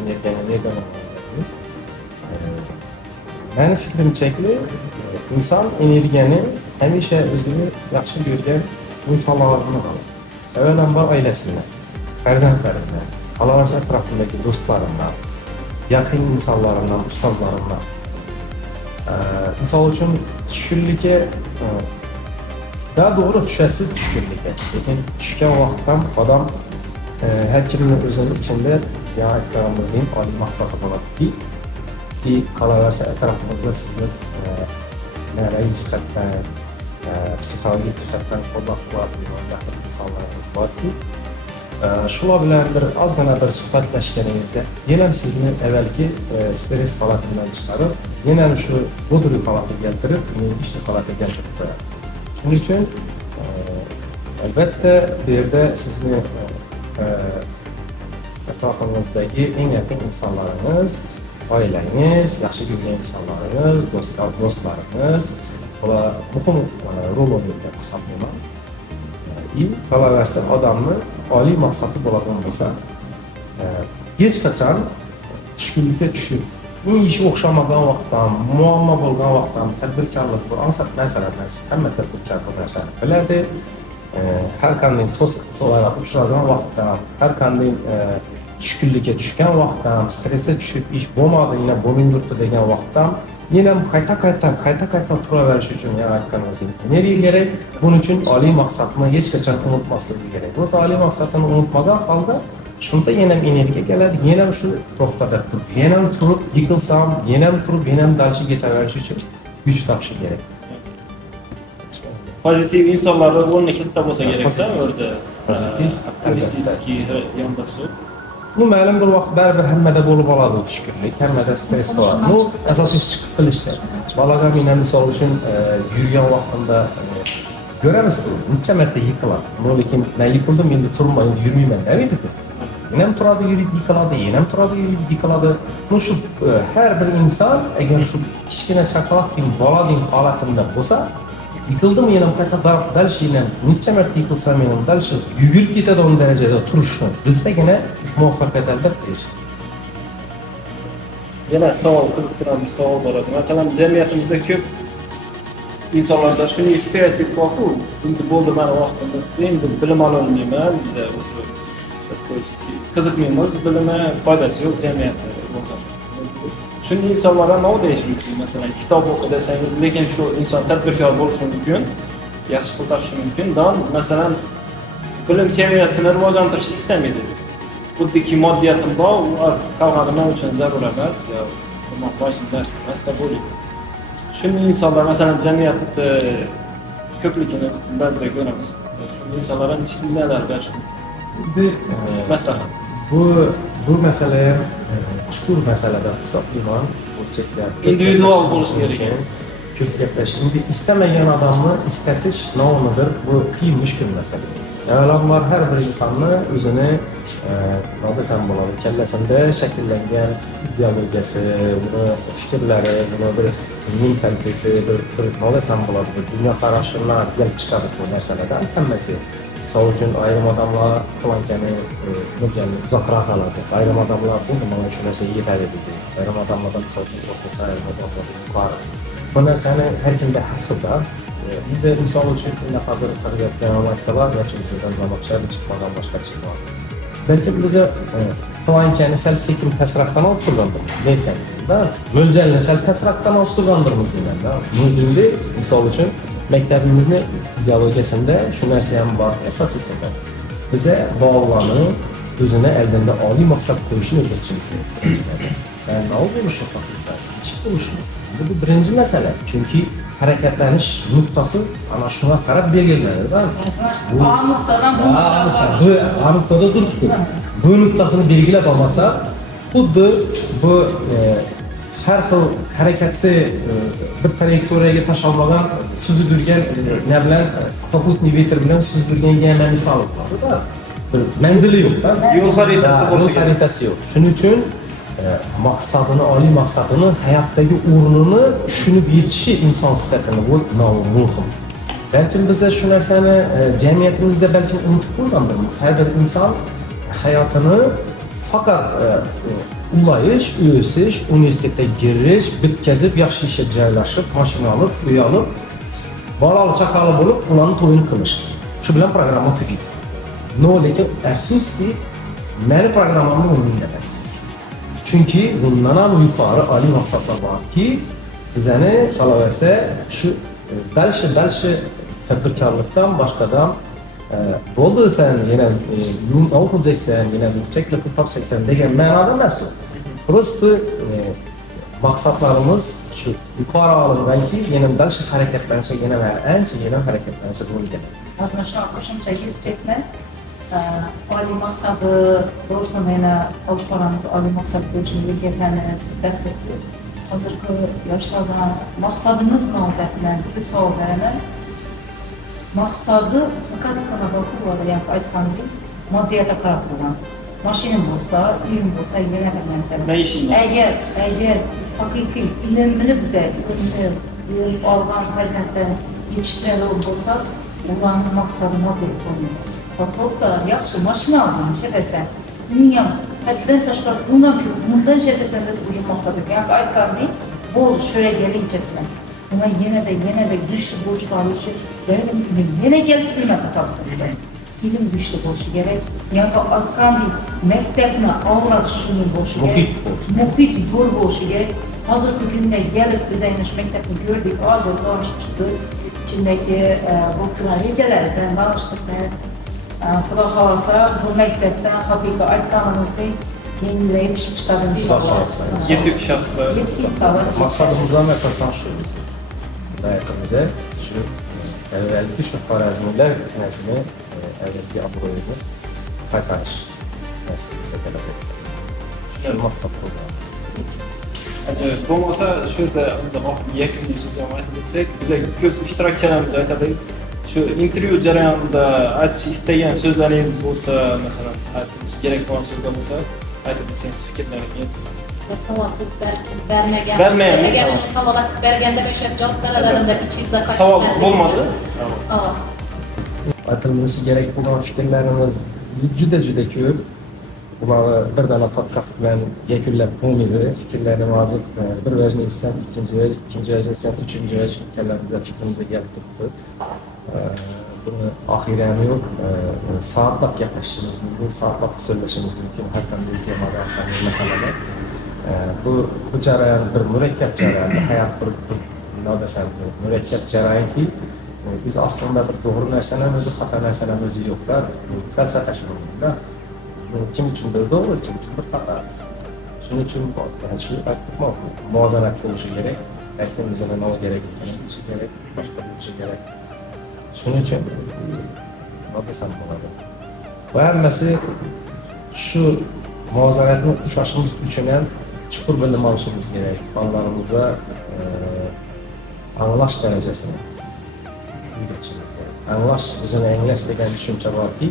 energiyani nerdan olamiz? Meni fikrimchaki, inson energiyani hamisha o'zini yaxshi ko'rgan insonlardan oladi. Avvalambor oilasidan, farzandlaridan, xalos atrofidagi do'stlaridan, yaqin insonlaridan, ustozlaridan. Misol uchun tushkunlikka daha doğru tushasiz tushkunlikka. Lekin tushgan vaqtda odam har kimning o'zini ichida ya aytganimizdek oliy maqsadi bo'ladiki, qolaversa atrofimizda sizni ma'naviy jihatdan, psixologik jihatdan qo'llab-quvvatlaydigan yaqin insonlarimiz borki, shular bilan bir ozgina bir suhbatlashganingizda yana sizni avvalgi stress holatidan chiqarib, yana shu bodri holatga keltirib, ishni holatiga keltirib qo'yadi. Shuning uchun albatta bu yerda sizni atrofingizdagi eng yaqin insonlarimiz, oilangiz, yaxshi ko'rgan insonlarimiz, do'stlarimiz va muhim rol o'ynaydigan hisoblayman. Qolaversa odamni oliy maqsadi bo'ladigan bo'lsa, hech qachon tushkunlikka tushib, bu ishi o'xshamagan vaqtdan, muammo bo'lgan vaqtdan tadbirkorlik bir ansat narsa emas. Hamma tadbirkor bu narsani biladi. Har qanday to'sqinlarga uchragan vaqtda, har qanday tushkunlikka tushgan vaqtdan, stressga tushib ish bo'lmadi, yana bo'lmaydi degan vaqtdan yana qayta turaverish uchun yana aytganimizdek energiya kerak. Buning uchun oliy maqsadni hech qachon unutmaslik kerak. Bu oliy maqsadni unutmagan holda shunda yana energiya keladi, yana shu to'xtada turib, yana turib yiqilsam, yana turib, yana dalshi ketaverish uchun kuch topish kerak. Pozitiv insonlarni o'rni katta bo'lsa keraksa, o'rda Pozitiv, optimistik yondashuv. Bu ma'lum bir vaqt baribir hammada bo'lib oladi tushkunlik, hammada stress bo'ladi. Bu asosiy chiqib qilishdir. Bolaga men misol uchun yurgan vaqtimda ko'ramiz, necha marta yiqiladi. Lekin men yiqildim, endi turmayman, yurmayman deydi. Men ham turadi, yurib yiqiladi, men ham turadi, yurib yiqiladi. Shu har bir inson agar shu kichkina chaqaloqning boladek holatimda bo'lsa, yıkıldım yanım kayta dalışıyla neçe mert yıkılsam yanım dalışı yugurib ketadigan darajada turishni bilsa gene muvaffaqiyat albatta erishadi. Yana savol, qiziqtirgan bir savol bor edi. Masalan, jamiyatimizda ko'p insonlarda shuni stereotip borku, endi bo'ldi mana vaqtimda, endi bilim ololmayman, biza qiziqmaymiz, bilimi foydasi yo'q jamiyatda. Shunday insonlarga nima deyish mumkin? Masalan, kitob o'qi desangiz, lekin shu inson tadbirkor bo'lishi mumkin, yaxshi pul topishi mumkin. Masalan, bilim saviyasini rivojlantirishni istamaydi. Xuddiki moddiyatim bor, ular qolgani uchun zarur emas, yo boshqa narsa emas deb o'ylaydi. Shunday insonlar masalan jamiyatda ko'pligini ba'zida ko'ramiz. Shunday insonlarga nelar berish mumkin? Maslahat. Bu mesele chuqur masalada hisoblayman. Individual bo'lishi kerak. Ko'p gaplash. Endi istamagan odamni istatish nomidir. Bu qiyin mushkul masala. Avvalambor har bir insonni o'zini nima desam bo'ladi, kallasida shakllangan ideologiyasi, fikrlari, bir mentaliteti, bir nima desam bo'ladi, dunyoqarashidan kelib chiqadi bu narsalardan hammasi. Misol uchun ayrim odamlar plankani uzoqroq oladi. Ayrim odamlar bu nima shu narsaga yetadi deydi. Ayrim odamlar misol uchun o'rtacha, ayrim odamlar yuqori. bu narsani har kimda haqqi bor. Bizda misol uchun hozir chiqayotgan maktablar yoki bizdan zamoqchilar chiqmagan boshqa chiqmadi. Balki biza to'anchani sal sekin pastroqdan olib turgandirmiz. Lekin mo'ljalni sal pastroqdan olib turgandirmiz deganda. Mo'ljalda misol uchun maktabimizni ideologiyasida shu narsa ham bor asosiy sabab. Bize bağlanı özüne eldinde oliy maqsad qo'yishni o'rgatishimiz kerak. Sen ne bo'lishni xohlaysan? Ichib bo'lishni. Bu birinchi masala. Chunki harakatlanish nuqtasi ana shunga qarab belgilanadi. Bu A noktadan bu noktaga Bu A noktada turibdi. Bu nuqtasini belgilab olmasa, xuddi bu har xil harakatni bir trayektoriyaga tashlamagan suzib yurgan nima bilan poputniy ветер bilan suzib yurganga misol bor-da. Bir manzili yo'q-da. Yo'l xaritasi yo'q. Shuning uchun maqsadini, oliy maqsadini, hayotdagi o'rnini tushunib yetishi inson sifatini bu muhim. Balki biz shu narsani jamiyatimizda balki unutib qo'ygandirmiz. Har bir inson hayotini faqat ulayish, o'sish, universitetga girish, bitkazib, yaxshi ishga joylashib, mashina olib, uy olib, bolali chaqali bo'lib, ularni to'yini qilish. Shu bilan programma tugaydi. No, lekin afsuski, meni programmamni o'rnatmayapsiz. Chunki bundan ham yuqori oliy maqsadlar borki, bizani qolaversa shu balki tadbirkorlikdan boshqadan bo'ldi sen yana o'qiyeceksan, yana yüksek pul topacaksan degan ma'noda emas. Prosta maqsadlarimiz shu yuqori olinganki, yana balki harakatlanishga yana ancha yana harakatlanishga bo'lgan. Aslında şu an qo'shimcha yetishakmi? Oliy maqsadi doğrusunda yana olib oliy maqsad bo'yicha yurganimiz, hozirgi yoshlardan maqsadimiz nima deb savollarni maqsadi faqat qanaqadir yani aytgandek moddiyatga qaratilgan. Mashinam bo'lsa, uyim bo'lsa, yana bir narsa. Agar haqiqiy ilmni biza olgan farzanddan yetishtiradigan bo'lsa, ularning maqsadi moddiyat bo'lmaydi. To'g'ri, yaxshi mashina olgan chekasa, uning ham haddan tashqari bundan chekasa biz o'sha maqsadga aytgandek bo'ldi, shu yergalikchasini. Buna yana da güçlü borçlarla yana gelip kıymet atalım. İlim güçlü borçlu gerek. Yani akran değil, mektebine avrası şunun borçlu gerek. Muhit zor borçlu gerek. Hazır günde gelip bize iniş mektebini gördük, hazır danışmıştık. İçindeki bu reçelerden danıştık. Kuda kalırsa bu mektepten hakika aytkanımızda yenile yetişmişlerin Yetik şahslar. Yetik insanlar. Maksadımızdan esasen şu. Hayatımıza şu evvelki şu Xorazmiylar nesini evvelki abroyunu qaytarish meselesi gelecek. Şu maksat programımız. Ajoyib. Bo'lmasa shurda yakuniy so'zlarni aytib o'tsak, biza ko'p ishtirokchilarimiz aytadi. Shu intervyu jarayonida aytish istagan so'zlaringiz bo'lsa, masalan, aytish kerak bo'lgan so'zlar bo'lsa, aytib o'tsangiz fikrlaringiz. Savol bermagan. Agar shuni savol berganda men shu javob beralarimda ichingizda qolib Savol bo'lmadi. Aytilmishi kerak bo'lgan fikrlarimiz juda ko'p. Bularni bir dana podkast bilan yakunlab bo'lmaydi. Fikrlarni hozir bir vajni eshitsam, ikkinchi vaj eshitsam, uchinchi vaj fikrlarimizda fikrimizga kelib turibdi. Buni oxiriyami yo'q, soatlab gaplashishimiz mumkin, soatlab so'zlashimiz mumkin har qanday temada, har qanday masalada. Bu jarayon bir murakkab jarayon, hayot bir nodasal murakkab jarayonki, biz aslında bir doğru narsalar o'zi, xato narsalar o'zi yo'qlar. Falsafa shunday. Kim uchundir doğru, kim uchundir xato. Shuning uchun shu aytmoq, muvozanat bo'lishi kerak. Aytgan o'zini nima kerak, bo'lishi kerak, boshqa bo'lishi kerak. Shuning uchun nodasal bo'ladi. Va hammasi shu muvozanatni ushlashimiz uchun ham chuqur bilim olishimiz kerak. Bolalarimizni anglash darajasini yükseltmek gerek. Anglash, o'zini anglash degan tushuncha borki,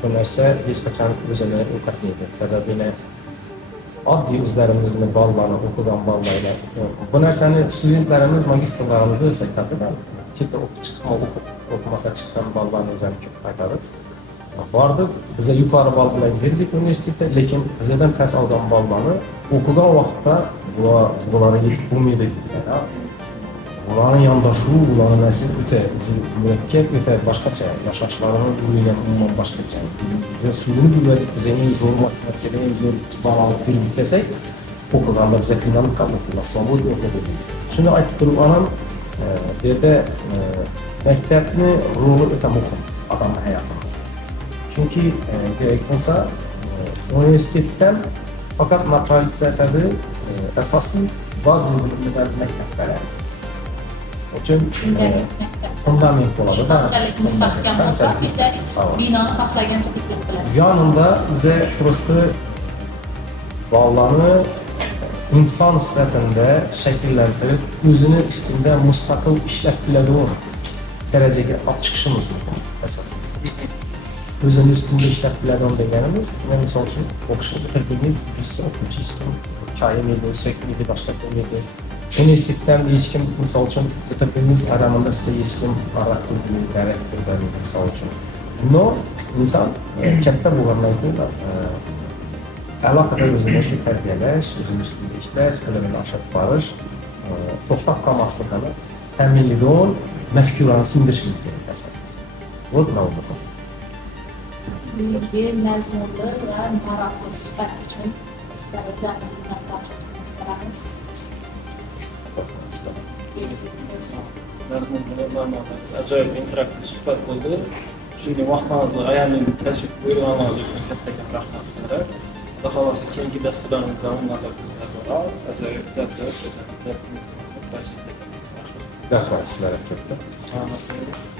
bu narsa hech qachon o'zini o'qitmaydi. Sababini oddiy o'zlarimizni bolalarni o'qigan bolalar, bu narsani studentlarimiz, magistrlarimiz o'zak tadbiqlar. Chetda o'qib chiqqan, o'qimasa chiqqan bolalarni o'zlari ko'p qaytarib, Vardı, bize yukarı bal bilen girdik üniversitede, lekin bizden pes algan ballarını okugan vaxtda bunlara yetib bulmaydı dediler. Bunların yandaşı, bunların nəsil öte mürekkep, öte başkaça, yaşaşlarının ürüyle umman başkaça. Bize suyunu bilmedik, bize en zor matematikede, en zor bağlılık dil desek, okudan da bize kıynalık kalmadı, nasıl oldu okudu. Şunu aytıp durup anam, dedi, mektepni rolü öte muhim adamın hayatında. Çünkü gerekirse üniversitetten fakat naturalisiyatede esaslı bazı bilimler mektepler. O için fundament olarak Qanchalik mustahkam bo'lsa, bizlar binoni xohlagancha bitirib bilasiz. yanında bize prosto bağlarını insan sıfatında şekillendirip özünün üstünde müstakil işlep bilediği dereceye at çıkışımız esaslı. Özünün üstünde işlep bilediği degenimiz, yani misal için okuşunu bitirdiğimiz birisi okuyucu iskim, hikaye miydi, sökmeydi, başka bir miydi. Üniversiteden hiç kim misal için bitirdiğimiz adamında size hiç kim arattır, dərək bir misal için. No, insan katta bo'lgandan keyin alohida o'zini shu tarbiyalash, o'zini ustida ishlash, bilimini oshirib borish, to'xtab qolmasligini ta'minlagan mafkurani singdirishimiz kerak asosiysi. Bu nima bo'ladi? Bugungi mazmunli va maroqli suhbat uchun sizlarga o'zimizni minnatdorchilik bildiramiz. Ajoyib interaktiv suhbat bo'ldi. Shunga vaqtingizni ayaming tashrif buyurganligingiz uchun kattakon rahmat sizlarga. Xudo xolasa keyingi dasturlarimizda bunday qizlar bor. Ajoyib darslar, Rahmat sizlarga katta. Salomat bo'ling.